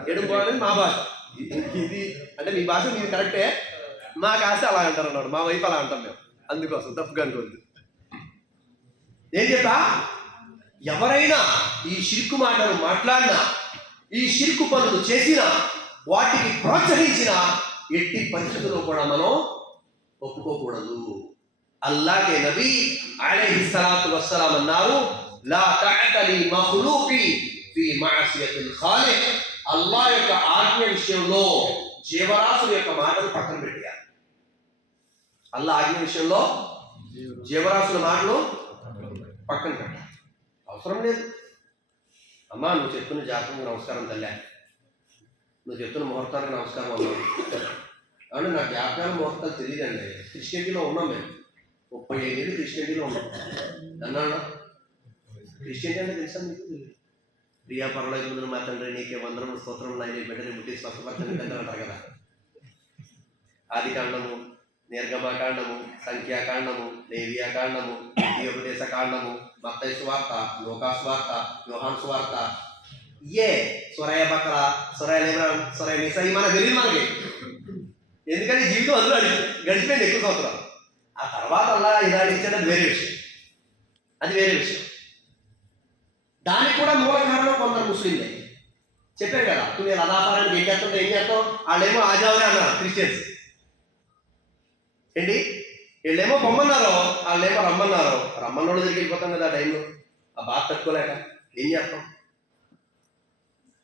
7:15 అనేది మా భాష. ఇది అంటే మీ భాష మీది కరెక్టే, మా కాస్త అలా అంటారు అన్నాడు. మా వైపు అలా అంటాం మేము. అందుకోసం తప్పుగా అనుకోవద్దు. ఏం చెప్పా, ఎవరైనా ఈ షిర్కు మాటలు మాట్లాడినా, ఈ షిర్కు పనులు చేసినా, వాటికి ప్రోత్సహించిన ఎట్టి పరిస్థితుల్లో కూడా మనం ఒప్పుకోకూడదు. అల్లాహ్కే నబీ అలైహిస్సలాతు వస్సలాం అన్నారు, లా తఅతలి మఖ్లూకి ఫీ మఅసియతిల్ ఖాలిక్. అల్లాహ్ యొక్క ఆజ్ఞ విషయంలో జీవరాశుల యొక్క మాటలు పక్కన పెట్టాలి. అల్లాహ్ ఆజ్ఞ విషయంలో జీవరాశుల మాటలు పక్కన పెట్టాలి. అవసరం లేదు. అమ్మా నువ్వు చెప్తున్న జాతకంగా నమస్కారం తల్లి, నువ్వు చెప్తున్న ముహూర్తానికి నమస్కారం అమ్మా. అంటే నాకు జాతకాల ముహూర్తాలు తెలియదండి. క్రిస్టియనిటీలో ఉన్నాం మేము. 35 ఏళ్ళు క్రిస్టియనిటీలో ఉన్నాం. అన్నాడు క్రిస్టియనిటీ అంటే తెలుసా మీకు? ప్రియా పరలోకమున మా తండ్రి నీకే వందనములు స్తోత్రములు ఆయన బిడ్డని ముట్టి స్వస్థపరచండి అంటారు కదా. ఆదికాండము, నిర్గమకాండము, సంఖ్యాకాండము, లేవియాకాండము, ద్వితీయోపదేశ కాండము, మత్తయి సువార్త, లూకా సువార్త, యోహాను సువార్త, సొరయ బక్కల, సొరయ లేబరాన్, సొరయ నిసా మనకు తెలియదు మనకి. ఎందుకంటే జీవితం అందులో గడిచిపోయింది ఎక్కువ సంవత్సరాలు. ఆ తర్వాత అలా ఇలా ఇచ్చేది అది వేరే విషయం. అది వేరే విషయం. దానికి కూడా మూల కారణం కొందరు ముస్లింలే. చెప్పారు కదా, నువ్వు అనాపారానికి ఏం చేస్తుంటే ఏం చేస్తావు, వాళ్ళేమో ఆజావరే అన్నారు క్రిస్టియన్స్. ఏంటి వీళ్ళేమో పొమ్మన్నారు, వాళ్ళేమో రమ్మన్నారు. రమ్మన్నోళ్ళు దగ్గరికి వెళ్ళిపోతాం కదా ఆ టైంలో. ఆ బాధ తట్టుకోలేక ఏం చేస్తాం?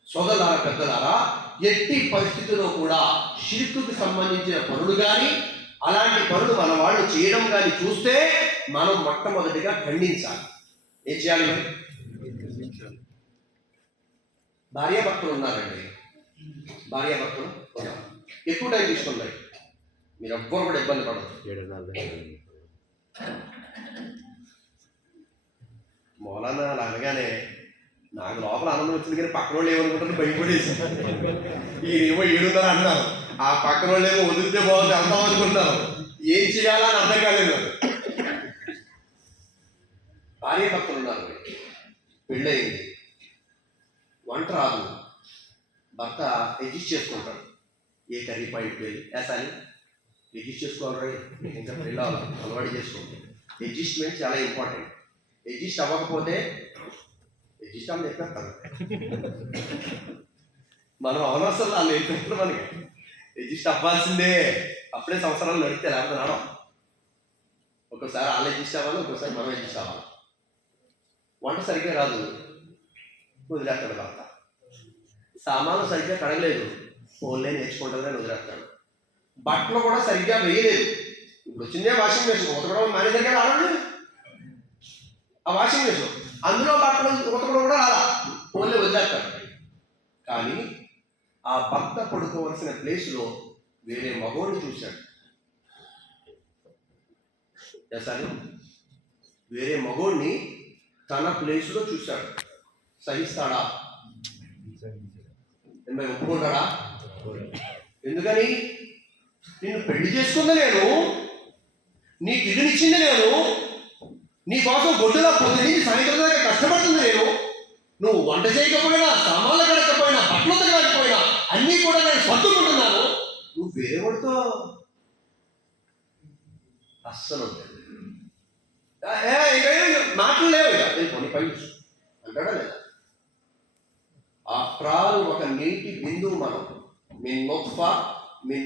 సోదరులారా, పెద్దలారా, ఎట్టి పరిస్థితుల్లో కూడా షిర్కుకి సంబంధించిన పనులు కానీ అలాంటి పనులు మన వాళ్ళు చేయడం కానీ చూస్తే మనం మొట్టమొదటిగా ఖండించాలి. ఏం చేయాలి? భార్యాభర్తలు ఉన్నారండి, భార్యాభర్తలు ఉన్నారు. ఎక్కువ టైం తీసుకున్నాయి. మీరు ఎవ్వరు కూడా ఇబ్బంది పడదు. మౌలానా అలా అనగానే నాకు లోపల ఆనందం వచ్చింది, కానీ పక్కన వాళ్ళు ఏమనుకుంటారు భయపడేసి. ఈయనేమో 7:30 అన్నారు, ఆ పక్కన వాళ్ళు ఏమో వదిలితే బాగుంది వెళ్తాం అనుకుంటున్నారు. ఏం చేయాలా అని అర్థం కాలేదు నాకు. భార్య భర్తలు ఉన్నారు, పెళ్ళయింది, వంట రాదు, భర్త అడ్జస్ట్ చేసుకుంటాడు. ఏ కర్రీ పాయింట్కి వెళ్ళి వేసాలి అడ్జస్ట్ చేసుకోవాలి, మీకు ఇంకా పెళ్ళి అలవాటు చేసుకోండి. అడ్జస్ట్మెంట్ చాలా ఇంపార్టెంట్. అడ్జస్ట్ అవ్వకపోతే అడ్జస్ట్ అని చెప్పేస్తారు. మనం అవనవసరం వాళ్ళు చెప్పేస్తారు, మనకి అడ్జస్ట్ అవ్వాల్సిందే. అప్పుడే సంవత్సరాలు నడిస్తే, లేకపోతే నడవం. ఒక్కోసారి వాళ్ళు అడ్జస్ట్ అవ్వాలి, ఒక్కోసారి మనం అడ్జస్ట్ అవ్వాలి. వంట సరిగ్గా రాదు, వదిలేస్తాడు భర్త. సామాన్లు సరిగ్గా కడగలేదు, ఫోన్లే నేర్చుకుంటుందని వదిలేస్తాడు. బట్టలు కూడా సరిగ్గా వేయలేదు, ఇప్పుడు వచ్చిందే వాషింగ్ మెషిన్, ఉతకడం మేనేజర్ గారు ఆడండి ఆ వాషింగ్ మెషిన్, అందులో బట్టలు ఉతకడం కూడా రాలా, ఫోన్లే వదిలేస్తాడు. కానీ ఆ భర్త పడుకోవలసిన ప్లేస్లో వేరే మగోడిని చూశాడు. చేశాను, వేరే మగోడిని తన ప్లేస్లో చూశాడు. సహిస్తాడా? మిమ్మల్ని ఒప్పుకుంటాడా? ఎందుకని? నిన్ను పెళ్లి చేసుకుంది నేను, నీకు ఇల్లునిచ్చింది నేను, నీ కోసం గొడ్డులా పొద్దున్నీ సాయంత్రం దాకా కష్టపడుతుంది నేను. నువ్వు వంట చేయకపోయినా, సామాన్లు కడకపోయినా, బట్టలు తగ్గకపోయినా అన్నీ కూడా నేను సర్దుకుంటున్నాను. నువ్వు వేరే వాడితో అస్సలు మాటలు లేవు, ఇక నేను కొన్ని పని అంటాడా లేదా? ఆఫ్టర్ ఆల్ ఒక నీటి బిందువు మనం. మిన్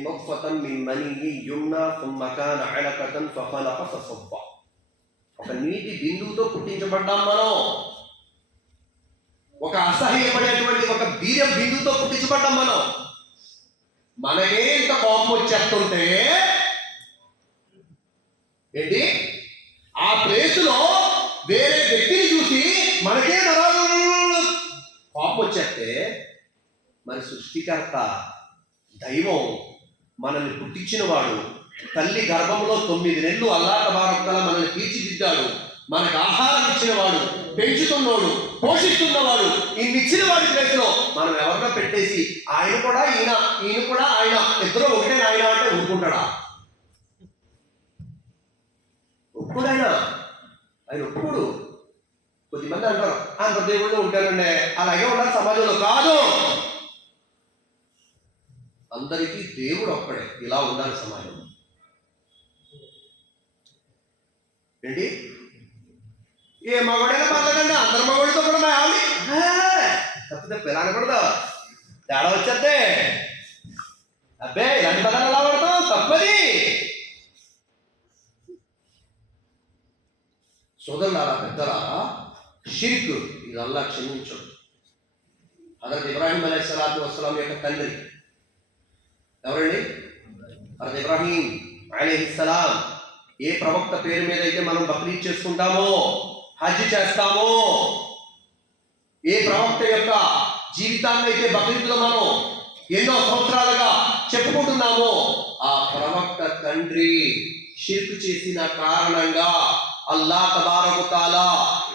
నొత్ఫతన్ మిన్ మనీయి యుమ్నా థుమ్మ కాన అలకతన్ ఫఖలక ఫసవ్వ. ఒక నీటి బిందువుతో పుట్టించబడ్డాం మనం. ఒక అసహ్యపడేటువంటి ఒక వీర్యం బిందువుతో పుట్టించబడ్డాం మనం. మనకే ఇంత కోపం వచ్చేస్తుంటే ఏంటి, ఆ ప్లేసులో వేరే వ్యక్తిని చూసి మనకే కోపం వచ్చేస్తే, మరి సృష్టికర్త దైవం మనల్ని పుట్టించిన వాడు, తల్లి గర్భంలో 9 నెలలు అల్లాహ్ తబారక్ తఆలా మనల్ని తీర్చిదిద్దాడు, మనకు ఆహారం ఇచ్చిన వాడు, పెంచుతున్నవాడు, పోషిస్తున్నవాడు, ఇన్నిచ్చిన వాడి ప్లేస్లో మనం ఎవరినో పెట్టేసి ఆయన కూడా ఈయన కూడా ఆయన, ఇద్దరు ఒకటే ఆయన అంటే ఊరుకుంటాడా? ఒప్పుకోడైనా, ఆయన ఒప్పుకోడు. కొద్దిమంది అంటారు అంత దేవుళ్ళు ఉంటారండి, అలాగే ఉండాలి సమాజంలో. కాదు, అందరికీ దేవుడు ఒక్కడే, ఇలా ఉండాలి సమాజంలో. ఏంటి, ఏ మగవాడైనా పర్లేదండి, అందరి మగవాడితో కూడా మా ఆవిడ తప్పితే పిల్లనకూడదు, తేడా వచ్చేస్తే అబ్బే ఇలాంటి పదాలు ఎలా పడతాం, తప్పది. సోదరులారా, పెద్దలారా, షిర్క్ ఇది అల్లాహ్ క్షమించడు. హజరత్ ఇబ్రాహీం అలైహిస్సలాతు వస్సలాం యొక్క తండ్రి ఎవరండి? హజరత్ ఇబ్రాహీం అలైహిస్సలాం. ఏ ప్రవక్త పేరు మీద అయితే మనం బక్రీద్ చేసుకుంటామో, హజ్ చేస్తామో, ఏ ప్రవక్త యొక్క జీవితాన్ని అయితే బక్రీద్లో మనం ఎన్నో సంవత్సరాలుగా చెప్పుకుంటున్నామో, ఆ ప్రవక్త తండ్రి షిర్క్ చేసిన కారణంగా అల్లాహ్ తబారక్ తఆలా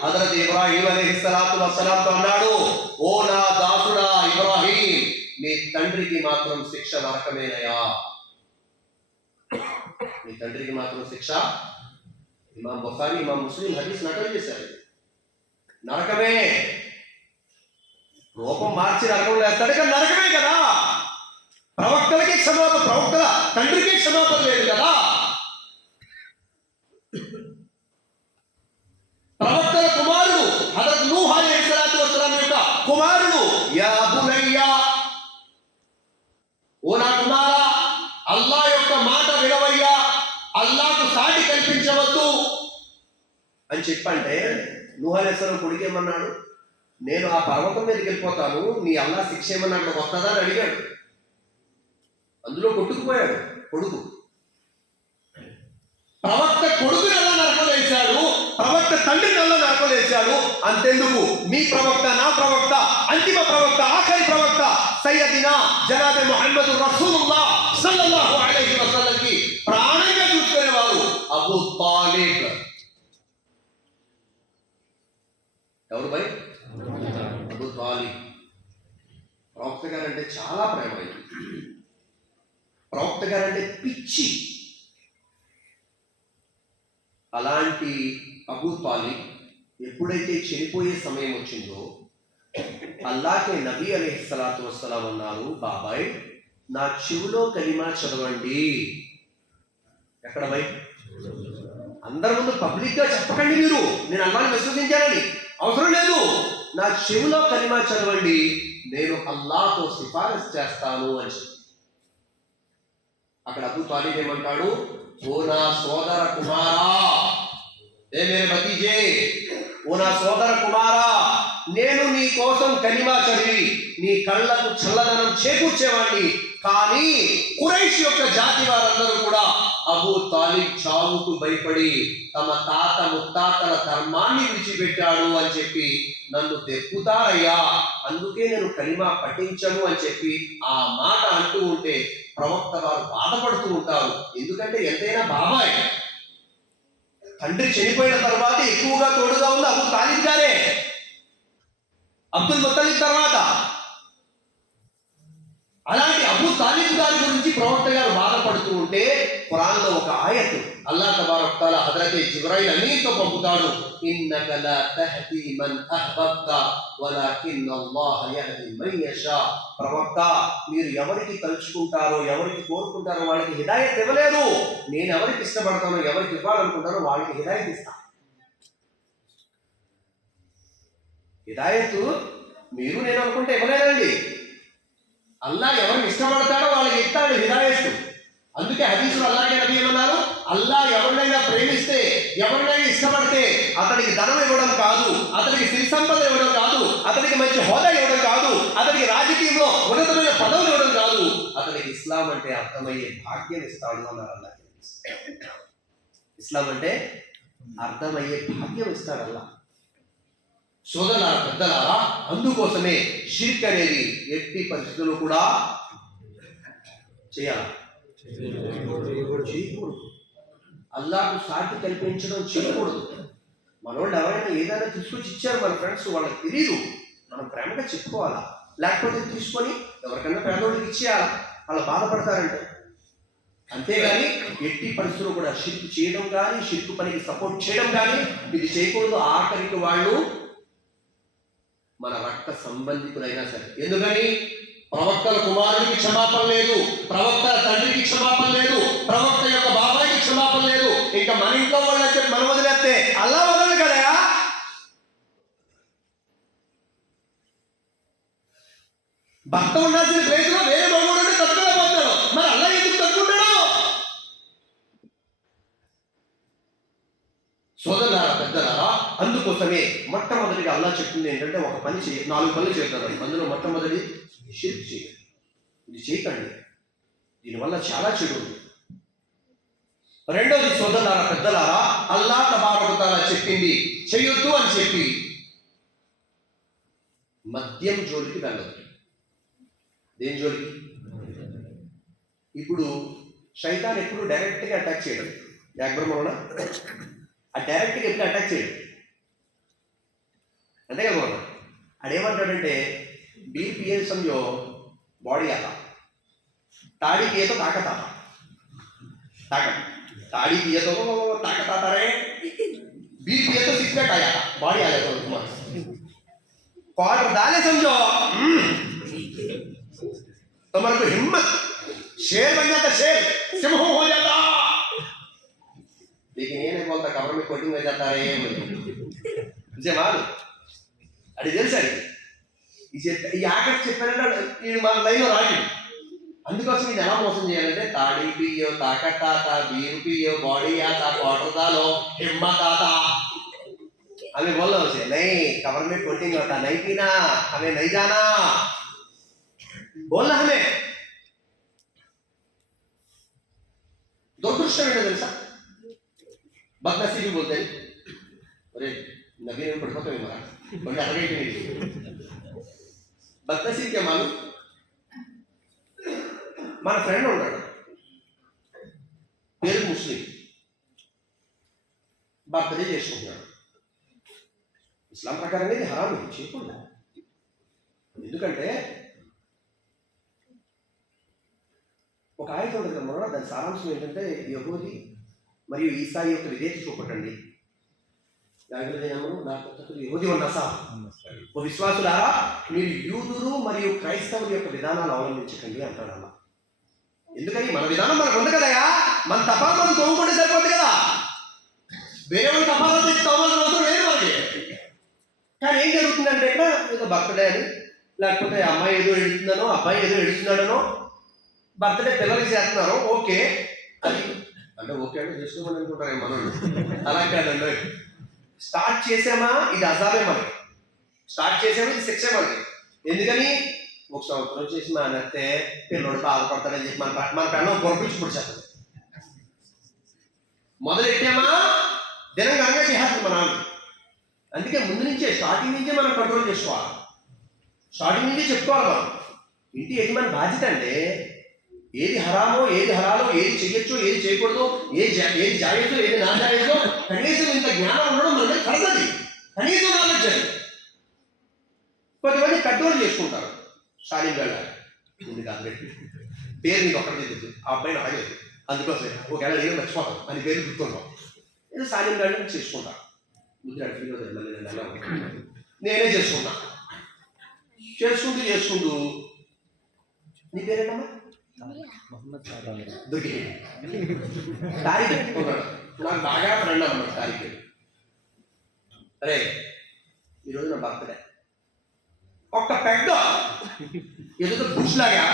హజరత్ ఇబ్రాహీం అలైహిస్సలాతు వస్సలాంతో అన్నాడు, ఓ నా దాసుడా ఇబ్రాహీం, నీ తండ్రికి మాత్రం శిక్ష నరకమేనయా. నీ తండ్రికి మాత్రం శిక్ష. ఇమాం బుఖారీ, ఇమాం ముస్లిం హదీస్ నకలు చేశారు. నరకమే. రూపం మార్చి నరకం వేస్తాడు, కానీ నరకమే కదా. ప్రవక్తలకి క్షమాపణ, ప్రవక్తల తండ్రికి క్షమాపణ లేదు కదా. ప్రవక్తల కుమారుడు హజరత్ నూహ్ అలైహిస్సలాతు వస్సలాం యొక్క కుమారుడు, యా బునయ్యా, ఓ నా కుమారా, అల్లాహ్ యొక్క మాట వినవయ్యా, అల్లాహ్కు సాటి కల్పించవద్దు అని చెప్పంటే, నూహ్ అలైహిస్సలాం కొడుకేమన్నాడు, నేను ఆ పర్వతం మీదకి వెళ్ళిపోతాను, నీ అల్లాహ్ శిక్ష ఏమన్నా అక్కడ వస్తుందా అని అడిగాడు. అందులో కొట్టుకుపోయాడు కొడుకు. ప్రవక్త కొడుకుని ఎలా నరకలు వేశాడు, ప్రవక్త తండ్రిని ఎలా నరకలు వేశాడు. అంతెందుకు, మీ ప్రవక్త, నా ప్రవక్త, అంతిమ ప్రవక్త, ఆఖరి ప్రవక్త సయ్యదినా జనాబే ముహమ్మద్ రసూలుల్లాహ్ సల్లల్లాహు అలైహి వసల్లంకి ప్రాణంగా చూసుకునేవారు అబూ తాలిబ్. ఎవరు భయ్? అబూ తాలిబ్. ప్రవక్త గారు అంటే చాలా ప్రేమ. ప్రవక్త గారు అంటే పిచ్చి. అలాంటి అబూ తాలిబ్ ఎప్పుడైతే చనిపోయే సమయం వచ్చిందో అల్లాహ్కి నబీ అలైహిస్సలాతు వస్సలాం అన్నారు, బాబాయ్ నా చెవిలో కలిమా చదవండి. ఎక్కడ భయ్? అందరి ముందు పబ్లిక్ గా చెప్పకండి, మీరు నేను అల్లాహ్ని విశ్వసించానని. అవసరం లేదు. నా చెవిలో కలిమా చదవండి, నేను అల్లాహ్తో సిఫారసు చేస్తాను అని చెప్పి. అక్కడ అబూ తాలిబ్ ఏమంటాడు, ఓ నా సోదర కుమారా, ఏ మేరే భతీజే, ఓ నా సోదర కుమారా, నేను నీ కోసం కలిమా చదివి నీ కళ్ళకు చల్లదనం చేకూర్చేవాడిని. కానీ ఖురైష్ యొక్క జాతి వారందరూ కూడా అబూ తాలిబ్ చావుకు భయపడి తమ తాత ముత్తాతల ధర్మాన్ని విడిచిపెట్టాడు అని చెప్పి నన్ను దెప్పుతారయ్యా, అందుకే నేను కలిమా పఠించను అని చెప్పి ఆ మాట అంటూ ఉంటే ప్రవక్త వారు బాధపడుతూ ఉంటారు. ఎందుకంటే ఎంతైనా బాబాయ్, తండ్రి చనిపోయిన తర్వాత ఎక్కువగా తోడుగా ఉంది అబూ తాలిబ్ గారే, అబ్దుల్ ముత్తలిబ్ తర్వాత. అలాంటి అబూ తాలిబ్ గారి గురించి ప్రవక్త గారు బాధపడుతూ ఉంటే ఖురాన్లో ఒక ఆయత్ అల్లాహ్ తబారక తఆలా హజరత్ జిబ్రాయిల్ అమీన్తో పంపుతాడు, ఇన్నక లా తహ్దీ మన్ అహ్బబ్త వలకిన్నల్లాహ యహ్దీ మన్ యషా. ప్రవక్త, మీరు ఎవరికి తలుచుకుంటారో ఎవరికి కోరుకుంటారో వాళ్ళకి హిదాయత్ ఇవ్వలేదు. నేను ఎవరికి ఇష్టపడతానో ఎవరికి ఇవ్వాలనుకుంటారో వాళ్ళకి హిదాయత్ ఇస్తాను. హిదాయత్ మీరు నేను అనుకుంటే ఇవ్వలేదండి. అల్లాహ్ ఎవరిని ఇష్టపడతాడో వాళ్ళకి ఇస్తాడు హిదాయత్. అందుకే హదీసులో అల్లాహ్ నబీ ఏమన్నారు, అల్లాహ్ ఎవరినైనా ప్రేమిస్తే ఎవరినైనా ఇష్టపడితే అతడికి ధనం ఇవ్వడం కాదు, అతడికి సిరి సంపద ఇవ్వడం కాదు, అతడికి మంచి హోదా ఇవ్వడం కాదు, అతడికి రాజకీయంలో ఉన్నతమైన పదవులు ఇవ్వడం కాదు, అతడికి ఇస్లాం అంటే అర్థమయ్యే భాగ్యం ఇస్తాడు అన్నారు అల్లాహ్. ఇస్లాం అంటే అర్థమయ్యే భాగ్యం ఇస్తాడు అల్లాహ్. సోదరులారా, పెద్దలారా, అందుకోసమే షిర్క్ అనేది ఎట్టి పరిస్థితుల్లో కూడా చేయాలి, చేయకూడదు. అల్లాహకు సాటి కల్పించడం చేయకూడదు. మనోళ్ళు ఎవరైనా ఏదైనా తీసుకొచ్చి ఇచ్చారు మన ఫ్రెండ్స్, వాళ్ళకి తెలియదు, మనం ప్రేమగా చెప్పుకోవాలా. లేకపోతే తీసుకొని ఎవరికైనా పేదోళ్ళకి ఇచ్చేయాలా, వాళ్ళు బాధపడతారంటే. అంతేగాని ఎట్టి పరిస్థితుల్లో కూడా షిర్క్ చేయడం కానీ షిర్క్ పనికి సపోర్ట్ చేయడం కానీ ఇది చేయకూడదు. ఆఖరికి వాళ్ళు మన రక్త సంబంధికులైనా సరే. ఎందుకని? ప్రవక్తల కుమారుడికి క్షమాపణ లేదు, ప్రవక్తల తండ్రికి క్షమాపణ లేదు, ప్రవక్త యొక్క బాబాయికి క్షమాపణ లేదు. ఇంకా మన ఇంట్లో వాళ్ళని చెప్పి మనం వదిలేస్తే అల్లా వదలడు కదా. భర్త ఉండాల్సిన ప్లేస్ లో వేరే మగవాడు తక్కువ పోతాడు, మరి అల్లా ఎందుకు తక్కువ? సోదరులారా, పెద్దలారా, అందుకోసమే మొట్టమొదటిగా అల్లాహ్ చెప్తుంది ఏంటంటే ఒక పని చేయ, 4 పనులు చేస్తారు. అందులో మొట్టమొదటి షిర్క్ చేయండి. ఇది చేయకండి, దీనివల్ల చాలా చెడు ఉంది. రెండోది సోదరులారా, పెద్దలారా, అల్లాహ్ తబారక తఆలా చెప్పింది చెయ్యొద్దు అని చెప్పి మద్యం జోలికి వెళ్ళదు. దేని జోలికి? ఇప్పుడు శైతాన్ ఎప్పుడు డైరెక్ట్గా అటాక్ చేయడం, యాక్బ్రహ్మణ ఆ డైరెక్ట్గా ఎప్పుడు అటాక్ చేయడం అంతే కదా. మనం అడేమంటాడంటే बीर पिए समझो बॉडी आता, ताड़ी पिए तो ताकत आता, ताकत, ताड़ी पिए तो ताकत आता रहे, बीर पिए तो सिक्स पैक आ जाता, बॉडी आ जाता तुम्हारे। क्वार्टर डाले समझो तुम्हारे को हिम्मत, शेर बन जाता, शेर सिंह हो जाता। लेकिन ये नहीं बोलता कमर में कोटिंग हो जाता है मुझे मालूम अरे जल सर ఈ ఆఖరి చెప్పారంటే వీడు మన లైన్లో రాడు. అందుకోసం ఇది ఎలా మోసం చేయాలంటే తాడి పియో తాకత్ తాత బీరు పియో बॉडी आता क्वार्टर डालो हिम्मत आता, हमें बोलना उसे नहीं कमर में कोटिंग होता, नहीं पीना, हमें नहीं जाना, बोलना हमें। दुर्दृष्टం ఏంటో తెలుసా? बदनसीबी बोलते हैं, अरे नबी ने पढ़ते मरा बंदे हरे नहीं बदनसीब क्या मालूम? మన ఫ్రెండ్ ఉంటాడు, పేరు ముస్లిం, బర్త్డే చేసుకుంటున్నాడు. ఇస్లాం ప్రకారంగా ఇది హరాం, ఇది చేయకూడదు. ఎందుకంటే ఒక ఆయత ఉంటుంది కదా మన, దాని సారాంశం ఏంటంటే యహూది మరియు ఈసాయి యొక్క విధేయత చూపటండి. యహూది ఉన్నసా ఓ విశ్వాసులారా, మీరు యూదులు మరియు క్రైస్తవుల యొక్క విధానాలు అవలంబించకండి అంటాడు అన్న. ఎందుకని మన విధానం మనకు ఉంది కదయా, మన తపాలు మనం తోముకుంటే సరిపోతుంది కదా, వేరే వాళ్ళు తపాలు తోమాల్సిన అవసరం లేదు మనకి. కానీ ఏం జరుగుతుందంటే ఇక్కడ ఏదో బర్త్డే అని, లేకపోతే అమ్మాయి ఏదో ఎడుతుందనో అబ్బాయి ఏదో ఎడుతున్నాడనో, బర్త్డే పిల్లలకి చేస్తున్నారో ఓకే, అది అంటే ఓకే అంటే చేసుకోమని అనుకుంటారు మనం. అలా కాదండి, స్టార్ట్ చేసామా ఇది అజాబే మనకి, స్టార్ట్ చేసామా ఇది శిక్షే మనకి. ఎందుకని ఒక సంవత్సరం చేసి మానేస్తే పిల్లడు బాధపడతాడని చెప్పి మన పిల్లలు పొరపించి పుడిచేస్తుంది. మొదలెట్టామా దినం కనుక చేస్తుంది మన నాన్న. అందుకే ముందు నుంచే స్టార్టింగ్ నుంచే మనం కంట్రోల్ చేసుకోవాలి, స్టార్టింగ్ నుంచే చెప్పుకోవాలి. మనం ఇంటి యజమాని బాధ్యత అంటే ఏది హరామో ఏది హలాలో, ఏది చెయ్యొచ్చో ఏది చేయకూడదు, ఏది జాయేజో ఏది నా జాయేజో, కనీసం ఇంత జ్ఞానం ఉండడం మనకి కలగదు, కనీసం నాలెడ్జ్ అది. కొంతమంది కంట్రోల్ చేసుకుంటారు, స్టాలిన్ వెళ్ళాలి ముందు కాదు పేరు నీకు ఒక్కటి తెలుసు, ఆ అబ్బాయిని అడగలేదు అందుకోసం ఒకవేళ నేను మర్చిపోతాం అని పేరు గుర్తుంటాం, ఏదో స్టాలిన్ వెళ్ళి చేసుకుంటాను. నేనే చేసుకుంటా, చేసుకుంటూ నీ పేరేంటమ్మా దొరికి తారీఖు నాకు బాగా ఫ్రెండ్ అన్నమాట తారీఖు. అరే ఈరోజు నా బర్త్డే, ఒక్క పెద్ద ఏదో బుష్ లాగా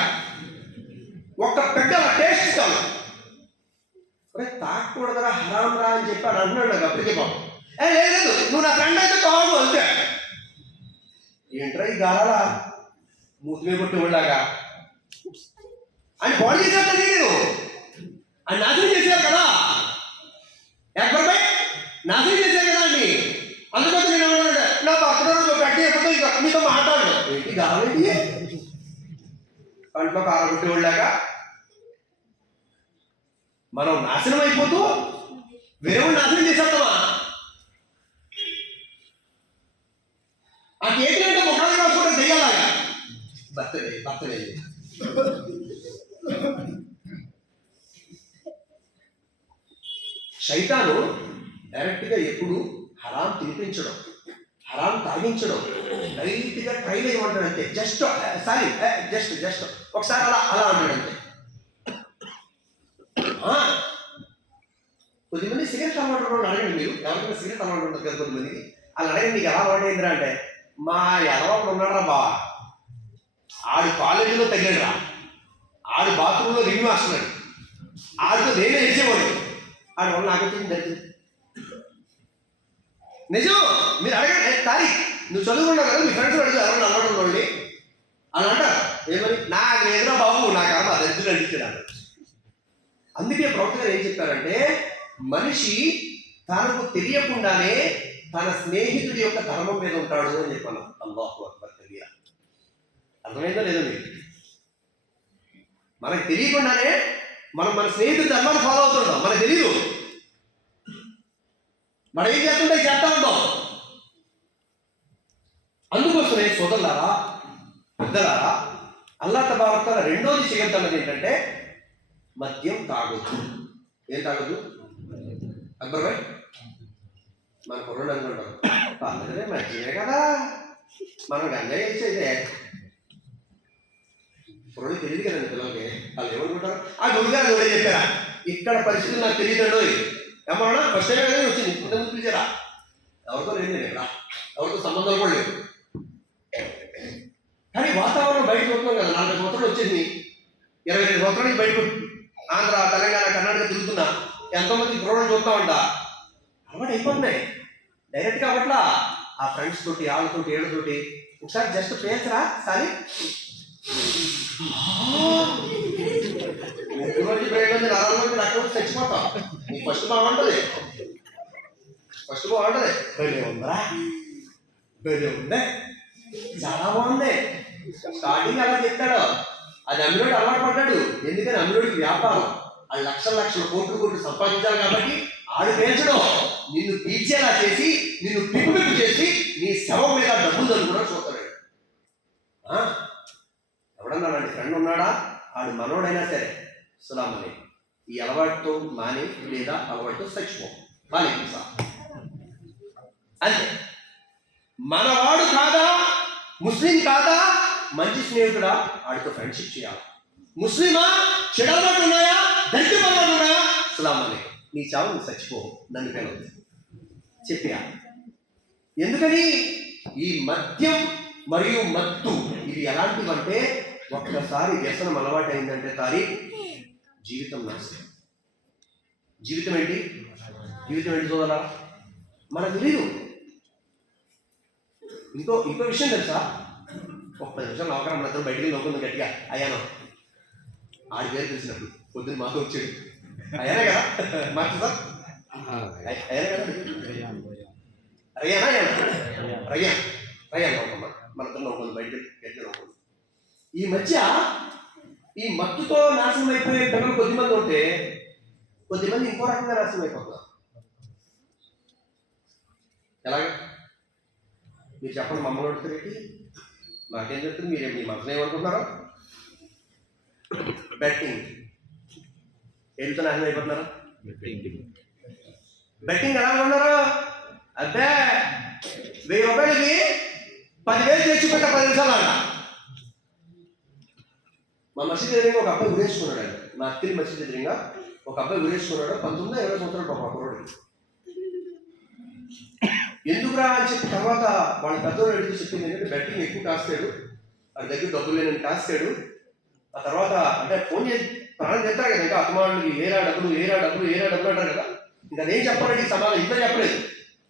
ఒక్క పెద్ద టేస్ట్ ఇస్తాను. అరే తాగకూడదురా హరాం రా అని చెప్పాడు అంటున్నాడు నాకు అప్పటికే పాపం. లేదు నువ్వు నా ఫ్రెండ్ అయితే తాగు అంతే. ఏంట్రా ఈ గారాలా మూతి మీద కొట్టేవాళ్ళలాగా అని బాడీ చేసేది నేను, అని నాశనం చేశారు కదా, ఎక్కడిపై నాశనం చేశారు కదా అండి. అందుకోసం నేను ఏమన్నా నా పక్కన పెట్టేయకపోతే ఇక మీతో మాట్లాడను ఏంటి కావాలండి, కంట్లో కారం కొట్టేవాళ్ళలాగా మనం నాశనం అయిపోతూ వేరే నాశనం చేసేద్దామా. ఆ కేక్ అంటే ముఖాలు రాసుకోవడం దెయ్యాలాగా బర్త్డే శైతాను డైరెక్ట్గా ఎప్పుడు హరాం తినిపించడం, హరాం తాగించడం, డైరెక్ట్గా ట్రై చేయమంటాడు అంతే. జస్ట్ ఒకసారి అలా అంటాడు అంతే. కొద్దిమంది సిగరెట్ అలవాటు వాళ్ళు అడగండి, మీరు ఎవరికైనా సిగరెట్ అలవాటు ఉంటుంది కదా కొద్దిమందికి, అలా అడగండి నీకు ఎలా అలవాటు అయిందిరా అంటే, మా ఎదవాళ్ళు ఉన్నాడురా బావా, ఆడు కాలేజీలో తగ్గాడురా, ఆడు బాత్రూంలో రివ్యూ వస్తున్నాడు, ఆడితో నేనే వేసేవాడు, ఆడి వల్ల నాకు వచ్చింది దరిద్రం. నిజం, మీరు అడగండి తారీఖ్ నువ్వు చదువుకున్నావు కదా, మీ ఫ్రెండ్స్ అడుగు ఎవరైనా అలవాటు ఉండండి అని అంటారు. ఏమని నాకు ఎదురా బాబు నాకు అమ్మ దరిద్రం అందించాడు. అందుకే ప్రవక్త గారు ఏం చెప్పారంటే, మనిషి తనకు తెలియకుండానే తన స్నేహితుడి యొక్క ధర్మం మీద ఉంటాడు అని చెప్పాను. అల్లాహు అక్బర్ కబీరా. అర్థమైందో లేదో మీకు? మనకు తెలియకుండానే మనం మన స్నేహితుడి ధర్మాన్ని ఫాలో అవుతుంటాం, మనకు తెలియదు. మనం ఏం చేస్తుంటే చేస్తా ఉంటాం. అందుకోసమే సోదరులారా పెద్దలారా, అల్లాహ్ తబారక్ తఆలా రెండోది చేయొద్దన్నది ఏంటంటే మద్యం తాగొద్దు. ఏం తాగొద్దు? అక్బర్ భాయ్ మన కుర్రోడు అనుకుంటాం పర్లేదే మద్యమే కదా, మనం గంజాయి చేసేదే కుర్రోడు తెలియదు కదండి పిల్లలకి. వాళ్ళు ఏమనుకుంటారు, ఆ గురుగారు ఎవరే చెప్పారా, ఇక్కడ పరిస్థితులు నాకు తెలియదండో ఏమన్నా ఫస్ట్ టైం ఏదైనా వచ్చింది ఇంతకుముందు పిలిచారా, ఎవరితో లేదు నేను ఇక్కడ, ఎవరితో సంబంధాలు కూడా లేవు. కానీ వాతావరణం బయట చూస్తున్నాం కదా, 40 సంవత్సరాలు వచ్చేసి 22 సంవత్సరాల నుంచి బయటకు ఆంధ్ర తెలంగాణ కర్ణాటక తిరుగుతున్నా, ఎంతోమంది కుర్రోడు చూస్తామంట, అలవాటు అయిపోతున్నాయి డైరెక్ట్గా. అప్పట్లా ఆ ఫ్రెండ్స్ తోటి వాళ్ళతోటి ఏళ్ళతోటి ఒకసారి జస్ట్ పేసరా సాలి చచ్చిపోతాం. నీకు ఫస్ట్ బాగుంటుంది, ఉందా బెరే ఉందే చాలా బాగుంది. స్టార్టింగ్ అలా చెప్తాడు, అది అమ్మినోడు అలవాటు పడ్డాడు. ఎందుకని అమ్మినోడికి వ్యాపారం, అది లక్షల కోట్లు సంపాదించాలి కాబట్టి ఆడు పేర్చడం. నిన్ను పీల్చేలా చేసి నిన్ను పిప్పు చేసి నీ శవం మీద డబ్బులు కూడా చూస్తాడు. ఎవడన్నా అలాంటి ఫ్రెండ్ ఉన్నాడా? ఆడు మనోడైనా సరే సులామని ఈ అలవాటుతో మాని లేదా అలవాటుతో చచ్చిపో వాళ్ళకి సార్ అంతే. మనవాడు కాదా, ముస్లిం కాదా, మంచి స్నేహితుడా, ఆడితో ఫ్రెండ్షిప్ చేయాలి. ముస్లిమా, చెడలవాటు ఉన్నాయా, దరిద్రవాడు ఉన్నాయా, సులామని నీ చావు నువ్వు చచ్చిపో, నన్ను పిలవద్దు చెప్పియా. ఎందుకని? ఈ మద్యం మరియు మత్తు ఇవి ఎలాంటివంటే ఒక్కసారి వ్యసనం అలవాటు అయిందంటే తారీఖు జీవితం నాశనం. జీవితం ఏంటి? జీవితం ఏంటి చూడాలా? మనకు తెలియదు. ఇంకో విషయం తెలుసా? 30 నిమిషాలు నౌకరం మనందరం బయటికి నవ్వుకుంది గట్టిగా అయ్యాను. ఆడి పేరు తెలిసినప్పుడు పొద్దున్న మాతో వచ్చాడు అయ్యానే కదా, మాకు అయ్యానే కదా, రయ్యానా రయ్యాన్ నవ్వుకమ్మా మనందరం నవ్వుకుంది బయటికి గట్టిగా నవ్వుకుంది. ఈ మధ్య ఈ మత్తుతో నాశనం అయిపోయే పిల్లలు కొద్దిమంది ఉంటే కొద్దిమంది ఇంకో రకంగా నాశనం అయిపోతున్నారు. ఎలాగ మీరు చెప్పండి? మమ్మల్ని అడుగుతారేంటి? మాకేం చెప్తుంది? మీరేం మీ మనసులో ఏమనుకుంటున్నారో? బెట్టింగ్ ఏమితో నాశనం అయిపోతున్నారా? బెట్టింగ్ ఎలా ఉన్నారు? అదే 1000 రూపాయలకి 10,000 తెచ్చిపెట్ట 10 నిమిషాలు అంట. మా మసీదు ఎదురుగా ఒక అబ్బాయి ఉరేసుకున్నాడు. మా అత్తిలి మసీదు ఎదురుగా ఒక అబ్బాయి ఉరేసుకున్నాడు. 19-20 సంవత్సరాలు పాప కుర్రోడు. ఎందుకురా అని చెప్పి తర్వాత వాళ్ళ పెద్దోళ్ళు అడిగి చెప్పింది ఏంటంటే బెట్టింగ్ ఎక్కువ కాస్తాడు, వాడి దగ్గర డబ్బులు లేనని కాస్తాడు. ఆ తర్వాత అంటే ఫోన్ చేసి ప్రాణం చెప్తారు కదా, ఇంకా అత్తమాడికి ఏరా డబ్బులు అంటారు కదా. ఇంకా అదేం చెప్పాలండి సమాధానం ఇంట్లో చెప్పలేదు.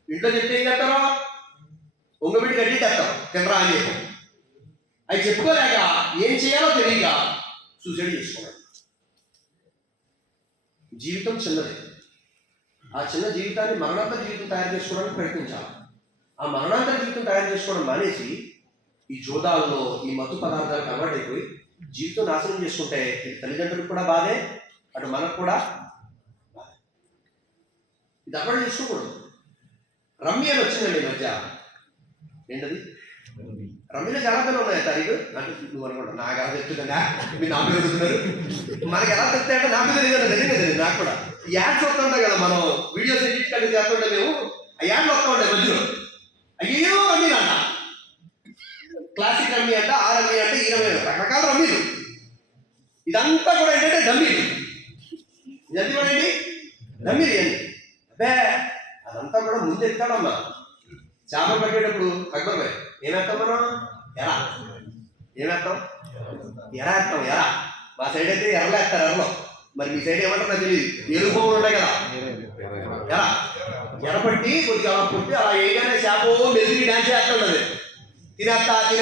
ఇంట్లో చెప్తే ఏం చెప్తారో ఒంగబెట్టి గడ్డి తెస్తాం తినరా అని చెప్పి. అవి చెప్పుకోలేక ఏం చేయాలో తెలియక సూసైడ్ చేసుకున్నాడు. జీవితం చిన్నది. ఆ చిన్న జీవితాన్ని మరణాంతర జీవితం తయారు చేసుకోవడానికి ప్రయత్నించాలి. ఆ మరణాంతర జీవితం తయారు చేసుకోవడం మానేసి ఈ జోదాల్లో ఈ మత్తు పదార్థాలకు అలవాటు అయిపోయి జీవితం నాశనం చేసుకుంటే తల్లిదండ్రులకు కూడా బాధే, అటు మనకు కూడా బాధే. ఇది అలవాటు చేసుకోకూడదు. రమ్మి అని వచ్చిందండి ఈ మధ్య. ఏంటది? రమ్మిలో చాలా పేరు ఉన్నాయి తారీఖు. అంటే నువ్వు అనుకుంటా నాకు ఎలా చెప్తుందా, మీరు నా పేరు అడుగుతున్నారు. మనకి ఎలా చెప్తాయంటే నా పేరు తెలియదు, నిజంగా తెలియదు నాకు కూడా. యాడ్స్ వస్తుంటాయి కదా, మనం వీడియోస్ ఎడిట్ కలిసి చేస్తుంటే మేము ఆ యాడ్లు వస్తూ ఉంటాయి మధ్యలో. అయ్యో రమ్మీలు అంట, క్లాసిక్ రమ్మీ అంట, ఆ రమ్మీ అంటే ఈ రమ్మీ, రకరకాల రమ్మీలు. ఇదంతా కూడా ఏంటంటే డమ్మీలు. ఇదంతా కూడా ఏంటి? డమ్మీలు ఇవన్నీ. అబ్బే అదంతా కూడా ముందు ఎత్తాడమ్మా. చేపలు పట్టేటప్పుడు అక్బర్ ఏమేస్తాం మనం? ఎరా ఏమేస్తాం? ఎరా వేస్తాం. ఎరా మా సైడ్ అయితే ఎర్రలు వేస్తారు. ఎర్రలో మరి మీ సైడ్ ఏమంటారు నాకు తెలియదు. ఎరుపు పువ్వులు ఉంటాయి కదా, ఎరా ఎర్రపట్టి కొద్దిగా అలా పుట్టి అలా ఏదైనా చేప మెదిరి డాన్స్ చేస్తూ ఉంటుంది. తినేస్తా అని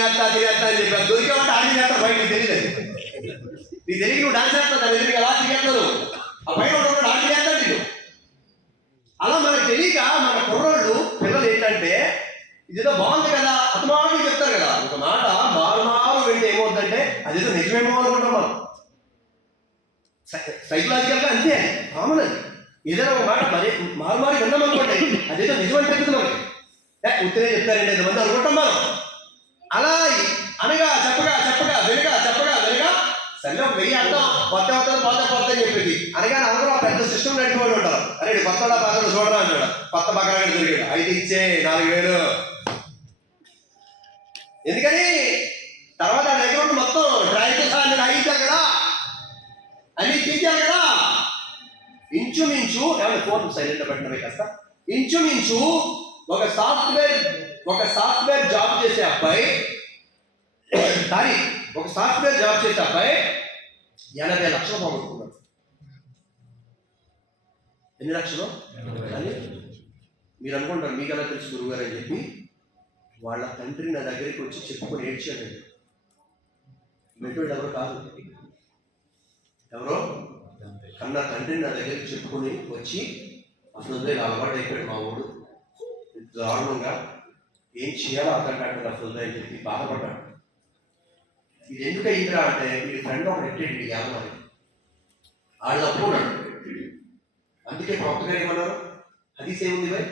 చెప్పి దొరికేమంటే ఆడి చేస్తారు బయట. నీకు తెలియదు, నీకు తెలియదు. నువ్వు డాన్స్ చేస్తావు దాని ఎదురుగా ఎలా తినేస్తావు. ఆ బయట ఉంటాడు ఆడి చేస్తాడు నీకు. అలా మనకు తెలియక మన కుర్రోళ్ళు పిల్లలు ఏంటంటే ఇదేదో బాగుంది కదా అతమాటలు చెప్తారు కదా. ఒక మాట మారు వింటే ఏమవుతుందంటే అదేదో నిజమేమో అనుకుంటాం మనం. సైకలాజికల్గా అంతే కామన్ అది. ఏదైనా ఒక మాట మరి మారు విన్నాం అనుకోండి అదేదో నిజమని చెప్తుంది మనకి. ఉత్తరే చెప్తారండి ఎంతమంది అనుకుంటాం మనం. అలా అనగా చెప్పగా వెనుగా సరే ఒక వెయ్యి అర్థం కొత్త అని చెప్పేది అనగానే అందరూ ఆ పెద్ద సిస్టమ్ నడిపోయి ఉంటారు. అరే కొత్త పాత్రలు చూడరా అన్నాడు. కొత్త బకరా దొరికాడు. 5 ఇచ్చే 4,000. ఎందుకని తర్వాత దగ్గర మొత్తం డ్రైవ్ సార్ అయించారు కదా, అన్ని తీర్చారు కదా. ఇంచుమించు ఏమైనా ఫోన్ సైలెంట్ పెట్టినవే కాస్త. ఇంచుమించు ఒక సాఫ్ట్వేర్ జాబ్ చేసే అబ్బాయి ఒక సాఫ్ట్వేర్ జాబ్ చేసే అబ్బాయి 80 లక్షలు పోగొట్టుకున్నాడు. ఎన్ని లక్షలు అని మీరు అనుకుంటారు. మీకు ఎలా తెలుసు గురువుగారు అని చెప్పి వాళ్ళ తండ్రి నా దగ్గరికి వచ్చి చెప్పుకొని ఏడ్చాడు. మెట్రోడు ఎవరో కాదు, ఎవరో కన్నా తండ్రి నా దగ్గరికి చెప్పుకొని వచ్చి అసలు అలవాటు అయిపోయాడు మా ఊడు దారుణంగా, ఏం చేయాలో అర్థం కాదు అసలు అని చెప్పి బాధపడ్డాడు. ఇది ఎందుకు అయిందిరా అంటే వీడి ఫ్రెండ్ ఒక ఎట్టేది యాదవారి ఆడు తప్పుకున్నాడు. అందుకే ప్రొఫెసర్ గారు ఏమన్నారు, హదీస్ ఏముంది భయ్?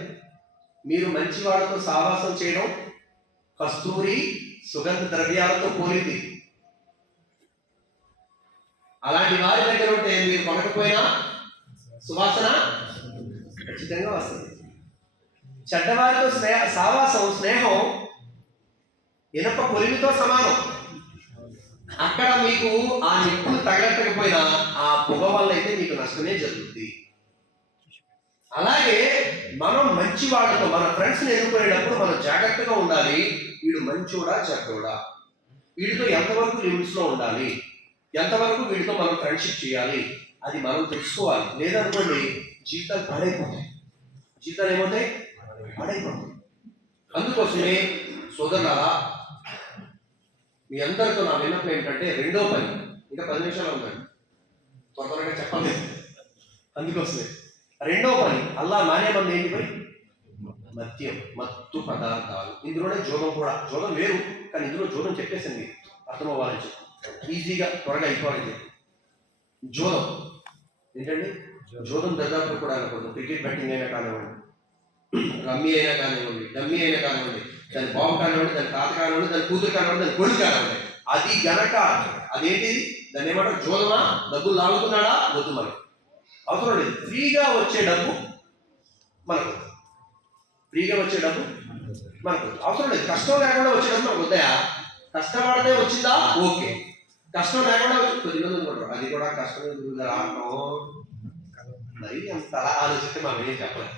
మీరు మంచి వాళ్ళతో సావాసం చేయడం కస్తూరి సుగంధ ద్రవ్యాలతో పోలింది. అలాంటి వారి దగ్గర ఉంటే మీరు కొనకపోయినా సువాసన ఖచ్చితంగా వస్తుంది. చెడ్డవారితో స్నేహం ఇనప కొలిమితో సమానం. అక్కడ మీకు ఆ నిప్పులు తగలట్టకపోయినా ఆ పొగ వల్ల అయితే మీకు నష్టమే జరుగుతుంది. అలాగే మనం మంచి వాళ్ళతో మన ఫ్రెండ్స్ని ఎన్నుకునేటప్పుడు మనం జాగ్రత్తగా ఉండాలి. వీడు మంచోడా చెడ్డోడా, వీడితో ఎంతవరకు లిమిట్స్లో ఉండాలి, ఎంతవరకు వీడితో మనం ఫ్రెండ్షిప్ చేయాలి, అది మనం తెలుసుకోవాలి. లేదనుకోండి జీవితాలు పాడైపోతాయి. జీవితాలు ఏమవుతాయి? పాడైపోతాయి. అందుకోసమే సోదరులారా, మీ అందరితో నా విన్నపం ఏంటంటే రెండో పని, ఇంకా 10 నిమిషాలు ఉందండి, త్వరగా చెప్పాలి. అందుకోసమే రెండో పని, అల్లా మానేమని ఏంటి పని? మద్యం, మత్తు పదార్థాలు. ఇందులోనే జోదం కూడా. జోదం వేరు, కానీ ఇందులో జోదం చెప్పేసింది అర్థం అవ్వాలని చెప్పి, ఈజీగా త్వరగా అయిపోవాలని చెప్పి. జోదం ఏంటండి? జోదం దరిదాపులు కూడా అనకూడదు. క్రికెట్ బ్యాటింగ్ అయినా కానివ్వండి, రమ్మీ అయినా కానివ్వండి, డమ్మీ అయినా కానివ్వండి, దాని బాబు కానివ్వండి, దాని తాత కానివ్వండి, దాని కూతురు కానివ్వండి, దాని కొడుకు కానివ్వండి, అది గనక అదేంటిది? దాన్ని ఏమంటారు? జోదమా? డబ్బులు లాగుతున్నాడా? వద్దు. మనకి అవసరం లేదు. ఫ్రీగా వచ్చే డబ్బు మనకు, ఫ్రీగా వచ్చే డబ్బు మనకు అవసరం లేదు. కష్టం లేకుండా వచ్చే డబ్బు మనకు వద్దాయా? కష్టపడితే వచ్చిందా? ఓకే. కష్టం లేకుండా వచ్చి కొద్దిమంది అనుకుంటారు అది కూడా కష్టమే గురువుగా రావటం. మరి అంత అలా ఆలోచిస్తే మనం ఏం చెప్పలేదు.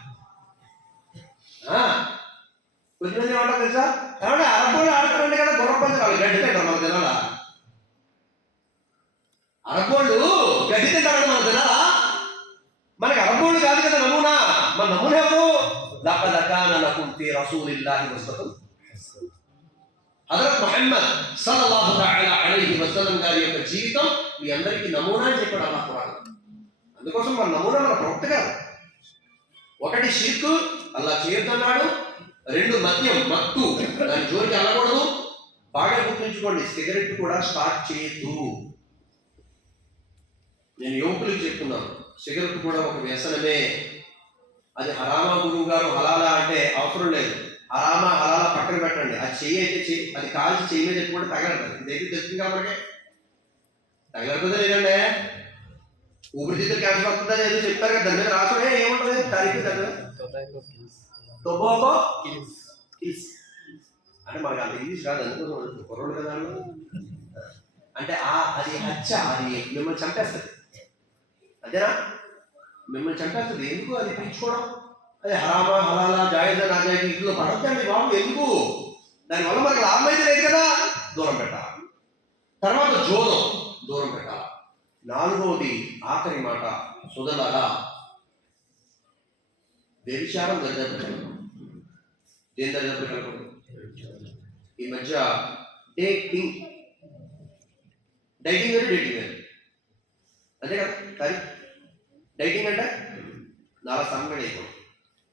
కొద్దిమంది ఏమంటారు తెలుసా? ఏమంటే అరబ్బోళ్ళు ఆడుతారంటే కదా గుర్రపంది వాళ్ళు గడ్డి తింటారు మన తినాలా? అరబ్బోళ్ళు గడ్డి తింటారంటే మన తినాలా? మనకి అరబ్బోళ్ళు కాదు కదా నమూనా. మన నమూనా ఎవరు? లఖద్ కాన లకుం ఫీ రసూలిల్లాహి ఉస్వతున్ హజరత్ ముహమ్మద్ సల్లల్లాహు తఆలా అలైహి వసల్లం గారి యొక్క జీవితం మీ అందరికీ నమూనా అని చెప్పాడు అల్లాహ్ ఖురాన్. అందుకోసం మన నమూనా మన ప్రవక్త గారు. ఒకటి షిర్క్, అల్లా చేయొద్దన్నాడు. 2 మద్యం, మత్తు, దాని జోలికి వెళ్ళకూడదు. బాగా గుర్తుంచుకోండి, సిగరెట్ కూడా స్టార్ట్ చేయొద్దు. నేను యువకులకు చెప్తున్నాను, సిగరెట్ కూడా ఒక వ్యసనమే. అది హరామా గురువు గారు హలాలా అంటే అవసరం లేదు. హరామా హలాలా పక్కన పెట్టండి. అది చెయ్యి అయితే చెయ్యి, అది కాల్చి చెయ్యి మీద ఎత్తుకుంటే తగలదు. ఇదైతే తెలుస్తుంది కాబట్టి తగలడుతుందా లేదండి? ఊపిరితిత్తులు క్యాన్సర్ వస్తుందా ఏదో చెప్తారు కదా, దాని మీద రాసుడే ఏముంటుంది? తారీఖు దగ్గర టొబాకో కిల్స్ అంటే మనకు అంత ఇంగ్లీష్ రాదు, అందుకోసం కుర్రోడు కదా అంటే అది హత్య, అది మిమ్మల్ని చంపేస్తుంది. అదేనా? మిమ్మల్ని చంపేస్తుంది. ఎందుకు అది పీల్చుకోవడం? అది హరామా హలాలా జాయిదా నాజాయిదీ ఇంట్లో పడద్దండి బాబు. ఎందుకు? దానివల్ల మనకు లాభం అయితే లేదు కదా, దూరం పెట్టాలి. తర్వాత జోదం దూరం పెట్టాలి. 4వది ఆఖరి మాట సోదరులారా, వ్యభిచారం దరిదాపులు. దేని దరిదాపులు కలగకూడదు? ఈ మధ్య డేటింగ్ వేరు అంతే కదా. కానీ డైటింగ్ అంటే నాలా సన్నగా అయిపోయింది.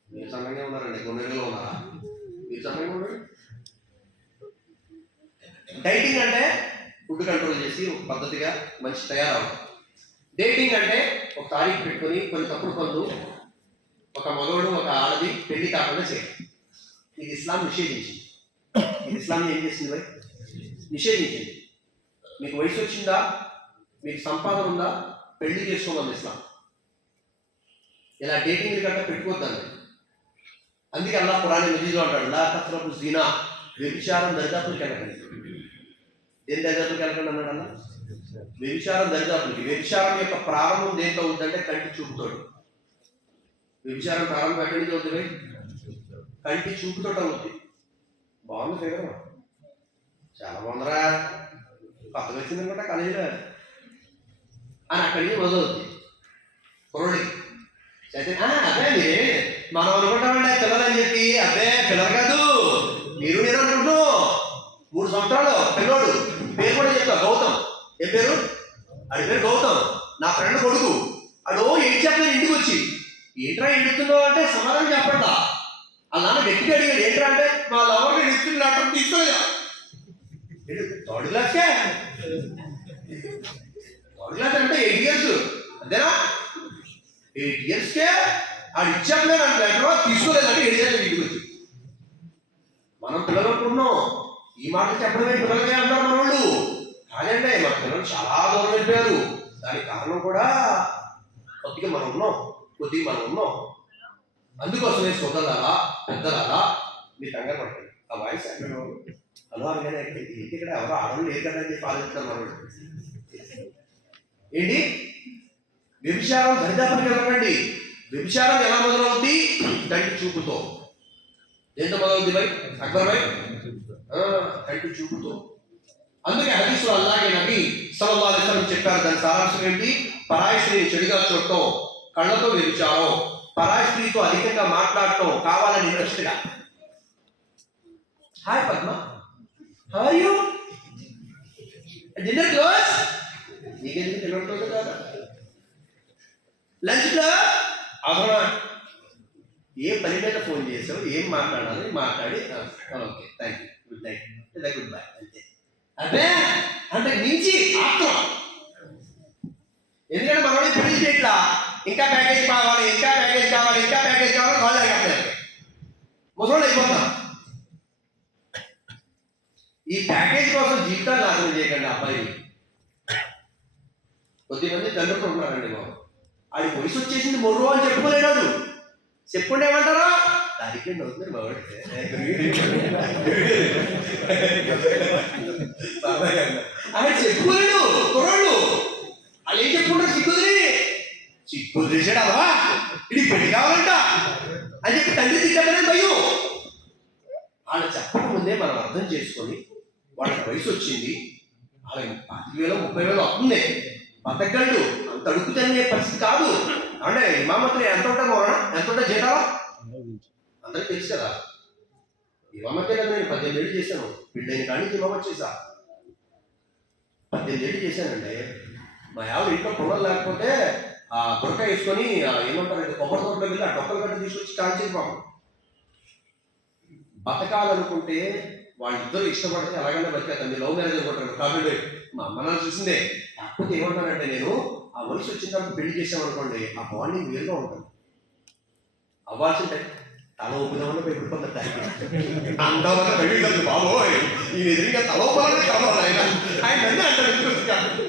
మీరు సన్నగా ఉన్నారండి, గుండెలో ఉన్నారా? మీరు సన్నగా ఉన్నారు. డైటింగ్ అంటే ఫుడ్ కంట్రోల్ చేసి ఒక పద్ధతిగా మంచి తయారవ్వడం. డేటింగ్ అంటే ఒక తారీఖు పెట్టుకొని కొన్ని తప్పుడు పనులు ఒక మగవాడు ఒక ఆడది పెళ్లి కాకుండా చేయడం. ఇది ఇస్లాం నిషేధించింది. ఇది ఇస్లాం ఏం చేసింది భయ్? నిషేధించింది. మీకు వయసు వచ్చిందా, మీకు సంపాదన ఉందా, పెళ్లి చేసుకోమని ఇస్లాం. ఇలా డేటింగ్ గట్రా పెట్టుకోవద్దండి. అందుకే అల్లాహ్ ఖురాన్ మజీద్లో అంటాడు, లా తక్రబు జినా, వ్యభిచారం దరిదాపులకి వెళ్ళకండి. దేని దరిదాపులకి వెళ్ళకండి అన్నాడు అన్న? వ్యభిచారం దరిదాపులకి. వ్యభిచారం యొక్క ప్రారంభం దేంతో ఉందంటే కంటి చూపుతోడు. వ్యభిచారం ప్రారంభం ఎక్కడి నుంచి అవుతుంది? కంటి చూపుతోట అవుతుంది. బాగుంది ఫిగర్, చాలా బాగుందిరా, కొత్తగా వచ్చింది అనుకుంటా కాలేజీలో అని అక్కడి నుంచి మొదలవుతుంది కుర్రోడికి. అయితే అదే మీరే మనం అనుకుంటామండి పిల్లలు అని చెప్పి. అబ్బే పిల్లలు కాదు, మీరు నేను అనుకుంటున్నాం. 3 సంవత్సరాలు పిల్లోడు, పేరు కూడా చెప్తా, గౌతమ్. ఏం పేరు? అది పేరు గౌతమ్. నా ఫ్రెండ్ కొడుకు. అడు ఏంటి చెప్పలేదు ఇంటికి వచ్చి, ఏంట్రా ఎడుతున్నావు అంటే సమాధానం చెప్పండా. వాళ్ళ నాన్న గట్టిగా అడిగాడు, ఏంట్రా అంటే మా లవర్ ఎడుతుంది ల్యాప్టాప్ తీసుకోలేదా. 3rd క్లాస్కే, 3rd క్లాస్ అంటే 8 years, అంతేనా? 8 yearsకే ఆడు ఇచ్చేట్లేదు అంటే లెటర్ తీసుకోలేదంటే ఏడు ఇంటికి వచ్చి మనం పిల్లలు అనుకుంటున్నాం ఈ మాట చెప్పడమే పిల్లలకే అంటారు మన వాళ్ళు. కాదండి మన పిల్లలు చాలా దూరం వెళ్ళిపోయారు. దానికి కారణం కూడా కొద్దిగా మనం ఉన్నాం. అందుకోసమే సోదరులారా పెద్దలారా మీరు కంగారు పడకండి. ఆ వాయిస్ ఎక్కడ హలో అనగానే ఏంటి ఇక్కడ ఎవరో ఆడవాళ్ళు లేరు కదా అని చెప్పి ఆలోచిస్తారు మన వాళ్ళు. ఏంటి వ్యభిచారం దరిదాపులకు వెళ్ళకండి. వ్యభిచారం ఎలా మొదలవుద్ది? కంటి చూపుతో. దేంతో మొదలవుద్ది భయ్ అక్బర్ భయ్? కంటి చూపుతో. అందుకే హదీసులో అల్లాగే నబీ సల్లల్లాహు అలైహి వసల్లం చెప్పారు. దాని సారాంశం ఏంటి? పరాయి స్త్రీని చెడుగా చూడటం, కళ్ళతో వ్యభిచారం, పరాయి స్త్రీతో అధికంగా మాట్లాడటం, కావాలని ఇంట్రెస్ట్గా. Hi Padma, how are you? Dinner close? నీకెందుకు డిన్నర్ క్లోజ్ కదా? Lunch close? అవసరమా? ఏ పని మీద ఫోన్ చేసావు, ఏం మాట్లాడాలి మాట్లాడి okay thank you good night లేదా గుడ్ బై అంతే. అదే అంటే మించి ఆత్మ. ఎందుకంటే మనోడి పెళ్లి చేయట్లా ఇంకా ప్యాకేజ్ కావాలి కావాలి కావాలి ముసలు అయిపోతాం. ఈ ప్యాకేజ్ కోసం జీవితాలు నాశనం చేయకండి అబ్బాయి. కొద్దిమంది తండ్రులు ఉన్నారండి బాబు, ఆడి వయసు వచ్చేసింది మొర్రు అని చెప్పుకోలేడు. చెప్పుకుంటే ఏమంటారా దానికి అవుతుంది బాబు ఆయన చెప్పుకోలేడు. కుర్రాళ్ళు వాళ్ళు ఏం చెప్పుకుంటారు? సిగ్గు చేసాడు అలా ఇది పెళ్లి కావాలంట అని చెప్పి తండ్రి తిట్టగానే భయం. వాళ్ళు చెప్పక ముందే మనం అర్థం చేసుకొని వాళ్ళకి వయసు వచ్చింది, వాళ్ళకి 20,000 30,000 అవుతుంది, బతకగలడు, అంత అడుగు తినే పరిస్థితి కాదు. అంటే ఇమామతులు ఎంత ఉంటాం ఎంత ఉంటా జీతాలు అందరికి తెలుసు కదా. ఇమామతే కదా నేను 18 ఏళ్ళు చేశాను. బిడ్డైన కానీ ఇమామత్ చేశా 18 ఏళ్ళు చేశానండి. మా ఆవిడ ఇంట్లో పొలం లేకపోతే ఆ బురక వేసుకొని ఏమంటారు కొబ్బరి తోటలోకి వెళ్ళి ఆ డొక్కలు గట్ట తీసుకొచ్చి కాల్చేది పాపం. బతకాలనుకుంటే వాళ్ళిద్దరూ ఇష్టపడితే అలాగనే బతికేస్తాను. మీరు లవ్ మ్యారేజ్ అనుకుంటారు కాబట్టి మా అమ్మ నాన్న చూసిందే. కాకపోతే ఏమంటానంటే నేను ఆ వయసు వచ్చిన తర్వాత పెళ్లి చేసామనుకోండి ఆ బాండింగ్ వేరుగా ఉంటుంది. అవ్వాల్సింటే తల ఊపిదామని పెట్టుకుంటారు దానికి అంతవల్ల పెళ్లి బాబోయ్ ఈ ఎదురుగా తల ఊపాలని కావాలి ఆయన అంటారు.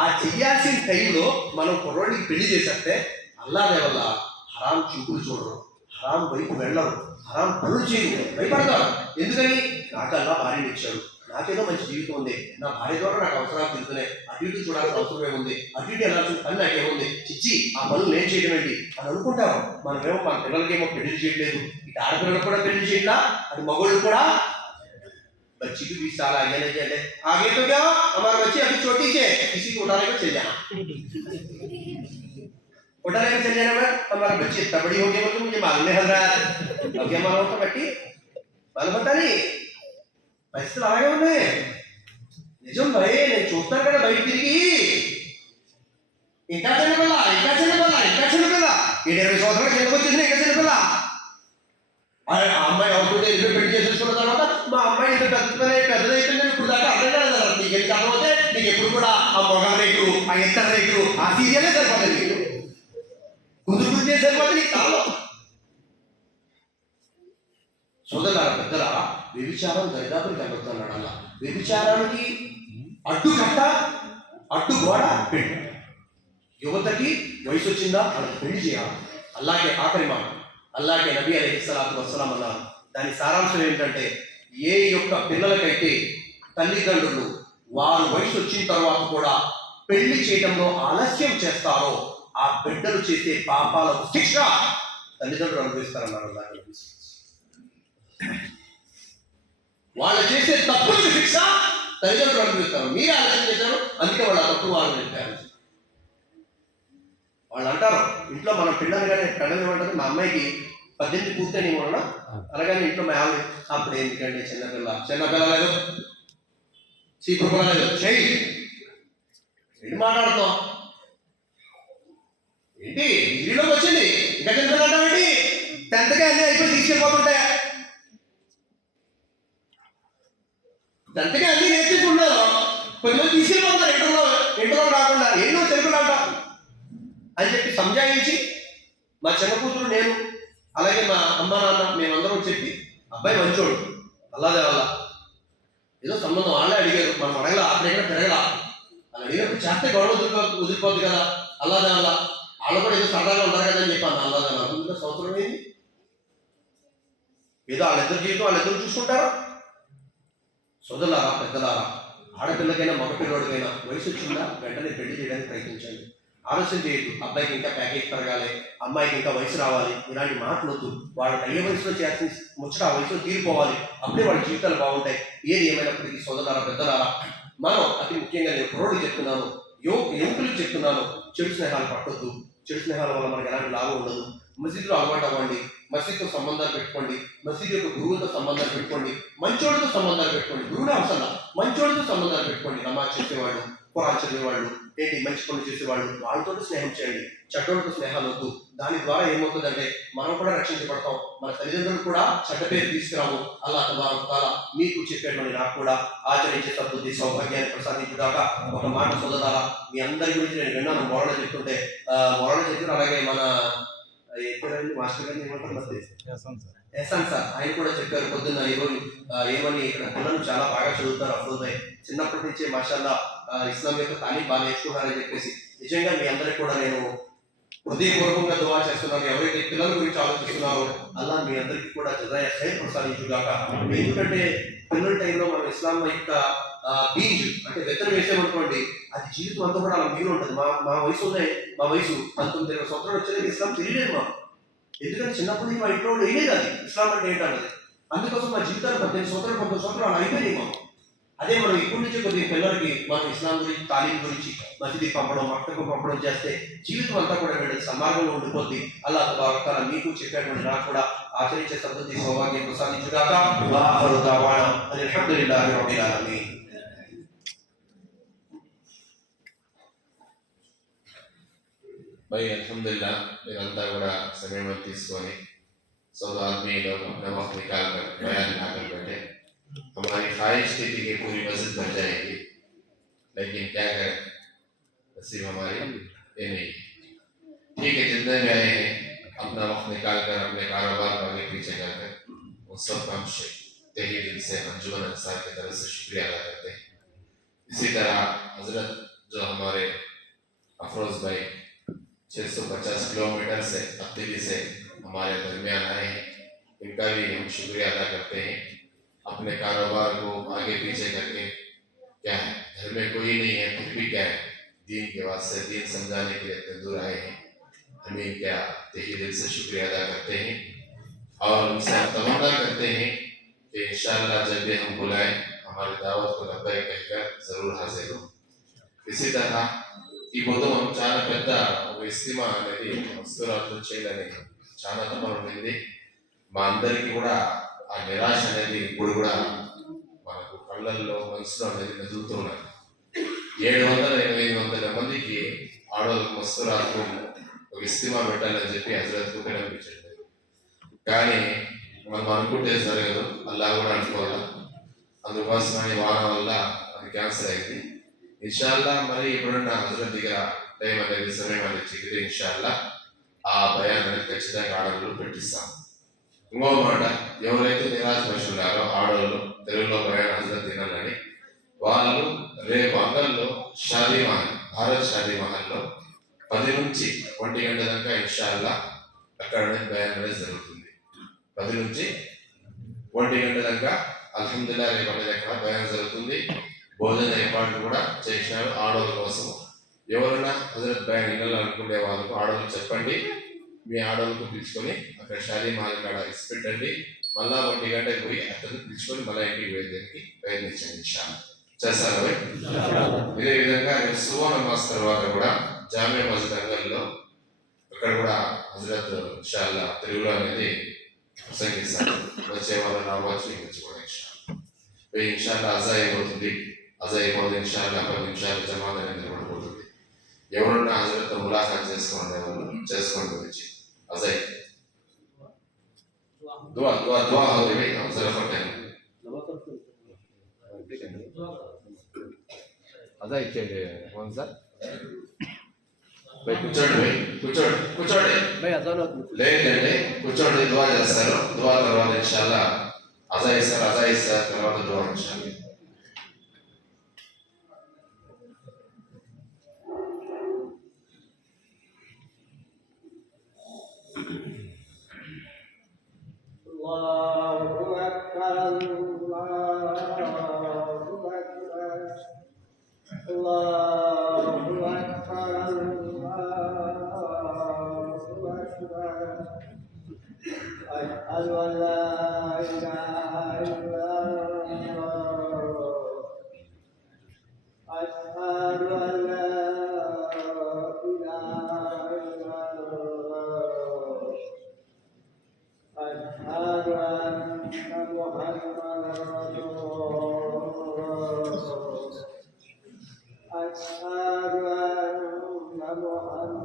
ఆ చెయ్యాల్సిన టైంలో మనం కుర్రోడికి పెళ్లి చేసేస్తే అల్లాదే వల్ల హరాం చూపులు చూడరు, హరాం వైపు వెళ్ళరు, హరాం పనులు చేయరు, భయపడతారు. ఎందుకని నాకు అల్లా భార్యను ఇచ్చాడు, నాకేదో మంచి జీవితం ఉంది, నా భార్య ద్వారా నాకు అవసరాలు తెలుస్తున్నాయి, అటు ఇటు చూడాల్సిన అవసరం ఏముంది, అటు ఇటు వెళ్ళాల్సిన పని నాకేముంది, చిచ్చి ఆ పనులు నేను చేయడం ఏంటి అని అనుకుంటారు. మనమేమో మన పిల్లలకేమో పెళ్లి చేయట్లేదు, ఇటు ఆడపిల్లలకు కూడా పెళ్లి చేయట్లా, అటు మగోళ్ళు కూడా बच्ची भी 20 साल आगे नहीं चले आगे तो क्या हमारे बच्चे अभी छोटी से किसी को उठाने को चल जाना उठाने को चल जाना बट हमारा बच्चे इतना बड़ी हो गई मुझे मालूम नहीं हल रहा है अब क्या मालूम होता बट्टी मालूम पता नहीं पैसे तो आगे उन्हें निजम भाई नहीं चोटता कर भाई तिरिगी इनका चलने वाला ये डेढ़ सौ का चलने को जिसने कैसे चलने वाला अरे అమ్మాయి అవుతుంటే ఇల్లు పెళ్లి చేసేసుకున్న తర్వాత మా అమ్మాయి ఇంత పెద్దదైపోయింది ఇప్పుడు దాకా అర్థం కాదు కదా. నీకు ఎంత కాకపోతే నీకు ఎప్పుడు కూడా ఆ మొగల రేకులు ఆ ఇతర రేకులు ఆ సీరియలే సరిపోతుంది. నీకు కుదురుకుంటే సరిపోతుంది నీకు కాలం. సోదరులారా పెద్దలారా వ్యభిచారం దరిదాపులు కనబడుతున్నాడు. అలా వ్యభిచారానికి అడ్డుకట్ట అడ్డు గోడ పెళ్లి. యువతకి వయసు వచ్చిందా వాళ్ళకి పెళ్లి చేయాలి. అలాగే ఆఖరి మాట అల్లాగే నబీ అలైహిస్సలాతు వస్సలాం అన్నారు. దాని సారాంశం ఏంటంటే ఏ యొక్క పిల్లలకైతే తల్లిదండ్రులు వారు వయసు వచ్చిన తర్వాత కూడా పెళ్లి చేయడంలో ఆలస్యం చేస్తారో ఆ బిడ్డలు చేసే పాపాలకు శిక్ష తల్లిదండ్రులు అనుభవిస్తారన్నారు. వాళ్ళు చేసే తప్పులకు శిక్ష తల్లిదండ్రులు అనుభవిస్తారు. మీరే ఆలస్యం చేశారు అందుకే వాళ్ళ తప్పు వాళ్ళు చెప్పారు. వాళ్ళు అంటారు ఇంట్లో మనం పిల్లలు కానీ కడలు ఏమంటారు మా అమ్మాయికి 18 పూర్తయిన వలన అలాగని ఇంట్లో మా ఆవిడ అప్పుడు ఎందుకంటే చిన్నపిల్ల లేదు చీపురు లేదు చెయ్యి ఏంటి మాట్లాడుతాం ఏంటి డిగ్రీలోకి వచ్చింది ఇంకా చిన్నపిల్ల అంటావేంటి 10th అన్నీ అయిపోయి తీసుకెళ్ళిపోతుంటాయా 10th అన్నీ నేర్చుకుంటున్నారు కొంతమంది తీసుకెళ్ళిపోతారు ఇంటర్లో రాకుండా ఎన్నో తెలుగులు అంటారు అని చెప్పి సంజాయించి మా చిన్న కూతురు నేను అలాగే మా అమ్మ నాన్న మేమందరం చెప్పి అబ్బాయి మంచోడు అల్లాదే వల్ల ఏదో సంబంధం వాళ్ళే అడిగారు మనం అడగల అక్కడ తిరగల అలా అడిగినప్పుడు చేస్తే గొడవ వదిలిపోద్ది కదా అల్లాదే వల్ల వాళ్ళు కూడా ఏదో సరదాగా ఉంటారు కదా అని చెప్పాను అల్లాదే వల్ల సంవత్సరం ఏంది ఏదో వాళ్ళిద్దరు జీవితం వాళ్ళిద్దరు చూసుకుంటారా సోదరులారా పెద్దలారా ఆడపిల్లకైనా మగ పిల్లడికైనా వయసు వచ్చిందా వెంటనే పెళ్లి చేయడానికి ప్రయత్నించండి ఆలస్యం చేయొద్దు అబ్బాయికి ఇంకా ప్యాకేజ్ పెరగాలి అమ్మాయికి ఇంకా వయసు రావాలి ఇలాంటి మాటలొద్దు వాళ్ళకి అయ్యే వయసులో చేసిన ముచ్చట ఆ వయసులో తీరిపోవాలి అప్పుడే వాళ్ళ జీవితాలు బాగుంటాయి ఏది ఏమైనప్పటికీ సోదరులారా పెద్దలారా మనం అతి ముఖ్యంగా నేను కుర్రోడికి చెప్తున్నాను యువకులకు చెప్తున్నాను చెడు స్నేహాలు పట్టొద్దు చెడు స్నేహాల వల్ల మనకు ఎలాంటి లాభం ఉండదు మసీదులో అలవాటు అవ్వండి మసీదుతో సంబంధాలు పెట్టుకోండి మసీదు యొక్క గురువులతో సంబంధాలు పెట్టుకోండి మంచోడితో సంబంధాలు పెట్టుకోండి గురువునే అవసరం మంచోడితో సంబంధాలు పెట్టుకోండి నమాజ్ చేసేవాళ్ళు ఖురాన్ చదివేవాళ్ళు ఏంటి మంచి పనులు చేసేవాళ్ళు వాళ్ళతో స్నేహం చేయండి చెడ్డోళ్ళతో స్నేహాలు వద్దు దాని ద్వారా ఏమవుతుందంటే మనం కూడా రక్షించబడతాం మన తల్లిదండ్రులు కూడా చెడ్డ పేరు తీసుకురాము అల్లాహ్ తబారక తఆలా మీకు చెప్పేటువంటి నాకు కూడా ఆచరించే సద్బుద్ధి సౌభాగ్యాన్ని ప్రసాదించుగాక ఒక మాట సోదరులారా మీ అందరి గురించి నేను విన్నాను మౌలానా చెప్తుంటే మౌలానా చెప్పారు అలాగే మన మాస్టర్ గారిని ఏమంటారు ఎహసాన్ సార్ ఆయన కూడా చెప్పారు పొద్దున్న ఈరోజు ఏమని ఇక్కడ పిల్లలు చాలా బాగా చదువుతారు అఫ్రోజ్ చిన్నప్పటి నుంచే మాషాల్లా ఇస్లాం యొక్క తాలీం బాగా నేర్చుకున్నారని చెప్పేసి నిజంగా మీ అందరికి కూడా నేను హృదయపూర్వకంగా దువా చేస్తున్నాను ఎవరైతే పిల్లల గురించి ఆలోచిస్తున్నారో అల్లా మీ అందరికీ కూడా జజాయ ఖైర్ ప్రసాదించుగాక ఎందుకంటే పిల్లల టైంలో మనం ఇస్లాం యొక్క బీజ్ అంటే వెతను వేసామనుకోండి అది జీవితం అంతా కూడా అలా మీరు ఉంటుంది మా వయసు 19 సంవత్సరాలు వచ్చేది ఇస్లాం తెలియలేదు మాకు ఎందుకంటే చిన్నప్పటి నుంచి మా ఇంట్లో వేయలేదు అది ఇస్లాం అంటే ఏంటన్నది అందుకోసం మా జీవితాలు 19 సంవత్సరాలు అలా అయిపోయినాయి మాకు అదే మనం ఇప్పటి నుంచి కొద్దిగా పిల్లలకి మనం ఇస్లాం గురించి తాలీం గురించి మసీదుకి పంపడం మక్తకు పంపడం చేస్తే జీవితం అంతా కూడా వీళ్ళకి సమార్గంలో ఉండిపోద్ది అల్లాహ్ తబారక తఆలా మీకు చెప్పేటువంటి నాకు కూడా ఆచరించే సద్బుద్ధి సౌభాగ్యం ప్రసాదించుగాక వాఖిరు దఅవానా అల్హమ్దులిల్లాహి రబ్బిల్ ఆలమీన్. भाई अल्हम्दुलिल्लाह మీరంతా కూడా సమయం తీసుకొని सब आदमी लोग अपना वक्त निकाल कर बयान लाकर बैठे हमारी ख्वाहिश थी कि पूरी मस्जिद बन जाएगी लेकिन क्या करें नसीब हमारी ये नहीं ठीक है जितने भी आए हैं अपना वक्त निकाल कर अपने कारोबार को आगे पीछे कर उन सब का हम तहे दिल से अंजुमन अंसार की तरफ से शुक्रिया अदा करते हैं इसी तरह हजरत जो हमारे अफरोज भाई 650 किलोमीटर से तब्दीली से हमारे दरमियान आए हैं इनका भी हम शुक्रिया अदा करते हैं अपने कारोबार को आगे पीछे करके क्या है घर में कोई नहीं है फिर भी क्या है दीन के वास्ते दीन समझाने के लिए इतने दूर आए हैं हमें क्या तहे दिल से शुक्रिया अदा करते हैं और उनसे हम तमन्ना करते हैं कि इंशाअल्लाह जब भी हम बुलाएं हमारी दावत को लब्बैक कहकर जरूर हाजिर हो इसी तरह ఈ బుధం చాలా పెద్ద ఒక ఇస్తిమా అనేది వస్తువులతో చేయాలని చాలా తపన ఉండింది మా అందరికీ కూడా ఆ నిరాశ అనేది ఇప్పుడు కూడా మనకు కళ్ళల్లో మనసులో అనేది మెదులుతూ ఉన్నది 700-800 మందికి ఆడవాళ్ళకు వస్తువులకు ఒక ఇస్తిమా పెట్టాలని చెప్పి హజరత్కు పిలిపించండి కానీ మనం అనుకుంటే జరగదు అల్లా కూడా అనుకోవాలా అందుకోసమని వాన వల్ల అది క్యాన్సర్ అయింది इंशाअल्लाह మరి ఇప్పుడున్న హజరత్ దగ్గర టైం అనేది సమయం అనేది చిక్కితే ఇన్షాల్లా ఆ బయాన్ అనేది ఖచ్చితంగా ఆడవాళ్ళు పెట్టిస్తాం ఇంకో మాట ఎవరైతే నిరాశపరుచున్నారో ఆడవాళ్ళు తెలుగులో బయాన్ హజరత్ తినాలని వాళ్ళు రేపు అంగల్లో షాదీ మహల్ భారత్ షాదీ మహల్లో 10 నుంచి 1 గంట దాకా ఇన్షాల్లా అక్కడ బయాన్ అనేది జరుగుతుంది 10 నుంచి 1 గంట దాకా అల్హమ్దులిల్లాహ్ రేపు అనేది అక్కడ బయాన్ జరుగుతుంది భోజన ఏర్పాట్లు కూడా చేసినారు ఆడవాళ్ళ కోసం ఎవరైనా హజరత్ బయాన్ ఇళ్ళలో అనుకునే వాళ్ళకు ఆడవాళ్ళు చెప్పండి మీ ఆడవాళ్ళకు పిలుచుకొని అక్కడ షాదీ మహల్ కాడ ఇసి పెట్టండి మళ్ళా 1 గంటకి పోయి అతను పిలుచుకొని మళ్ళీ ఇంటికి పోయేదానికి ప్రయత్నించండి ఇన్షాల్లాహ్ చేస్తారు ఇదే విధంగా సువర్ నమాజ్ తర్వాత కూడా జామియా మస్జిద్ అంగల్లో అక్కడ కూడా హజరత్ ఇన్షాల్లాహ్ తెలుగులో అనేది ప్రసంగిస్తారు వచ్చే వాళ్ళు రావచ్చు ఇంకొచ్చి కూడా ఇన్షాల్లాహ్ అజా అయిపోతుంది అజా అయిపోతుంది ఇన్షాల్లాహ్ 10 నిమిషాలు జమాత్ అనేది నిలబడిపోతుంది ఎవరున్నా హజరత్తో ములాఖాత్ చేసుకోండి వాళ్ళు చేసుకోండి వచ్చి అజా దువా దువా దువా అవుతుంది జరఫ్ టైం అజా ఇచ్చేది అవును సార్ పోయి కూర్చోండి, పోయి కూర్చోండి, కూర్చోండి. भाई अजान होती లేదండి, కూర్చోండి. దువా చేస్తారు. దువా తర్వాత ఇన్షాల్లా అజా ఇస్తారు తర్వాత దువా ఇన్షాల్లా. الله أكبر الله أكبر الله أكبر الله أكبر أشهد أن لا إله إلا الله أشهد أن لا إله إلا الله أشهد أن محمدا رسول الله أشهد أن محمدا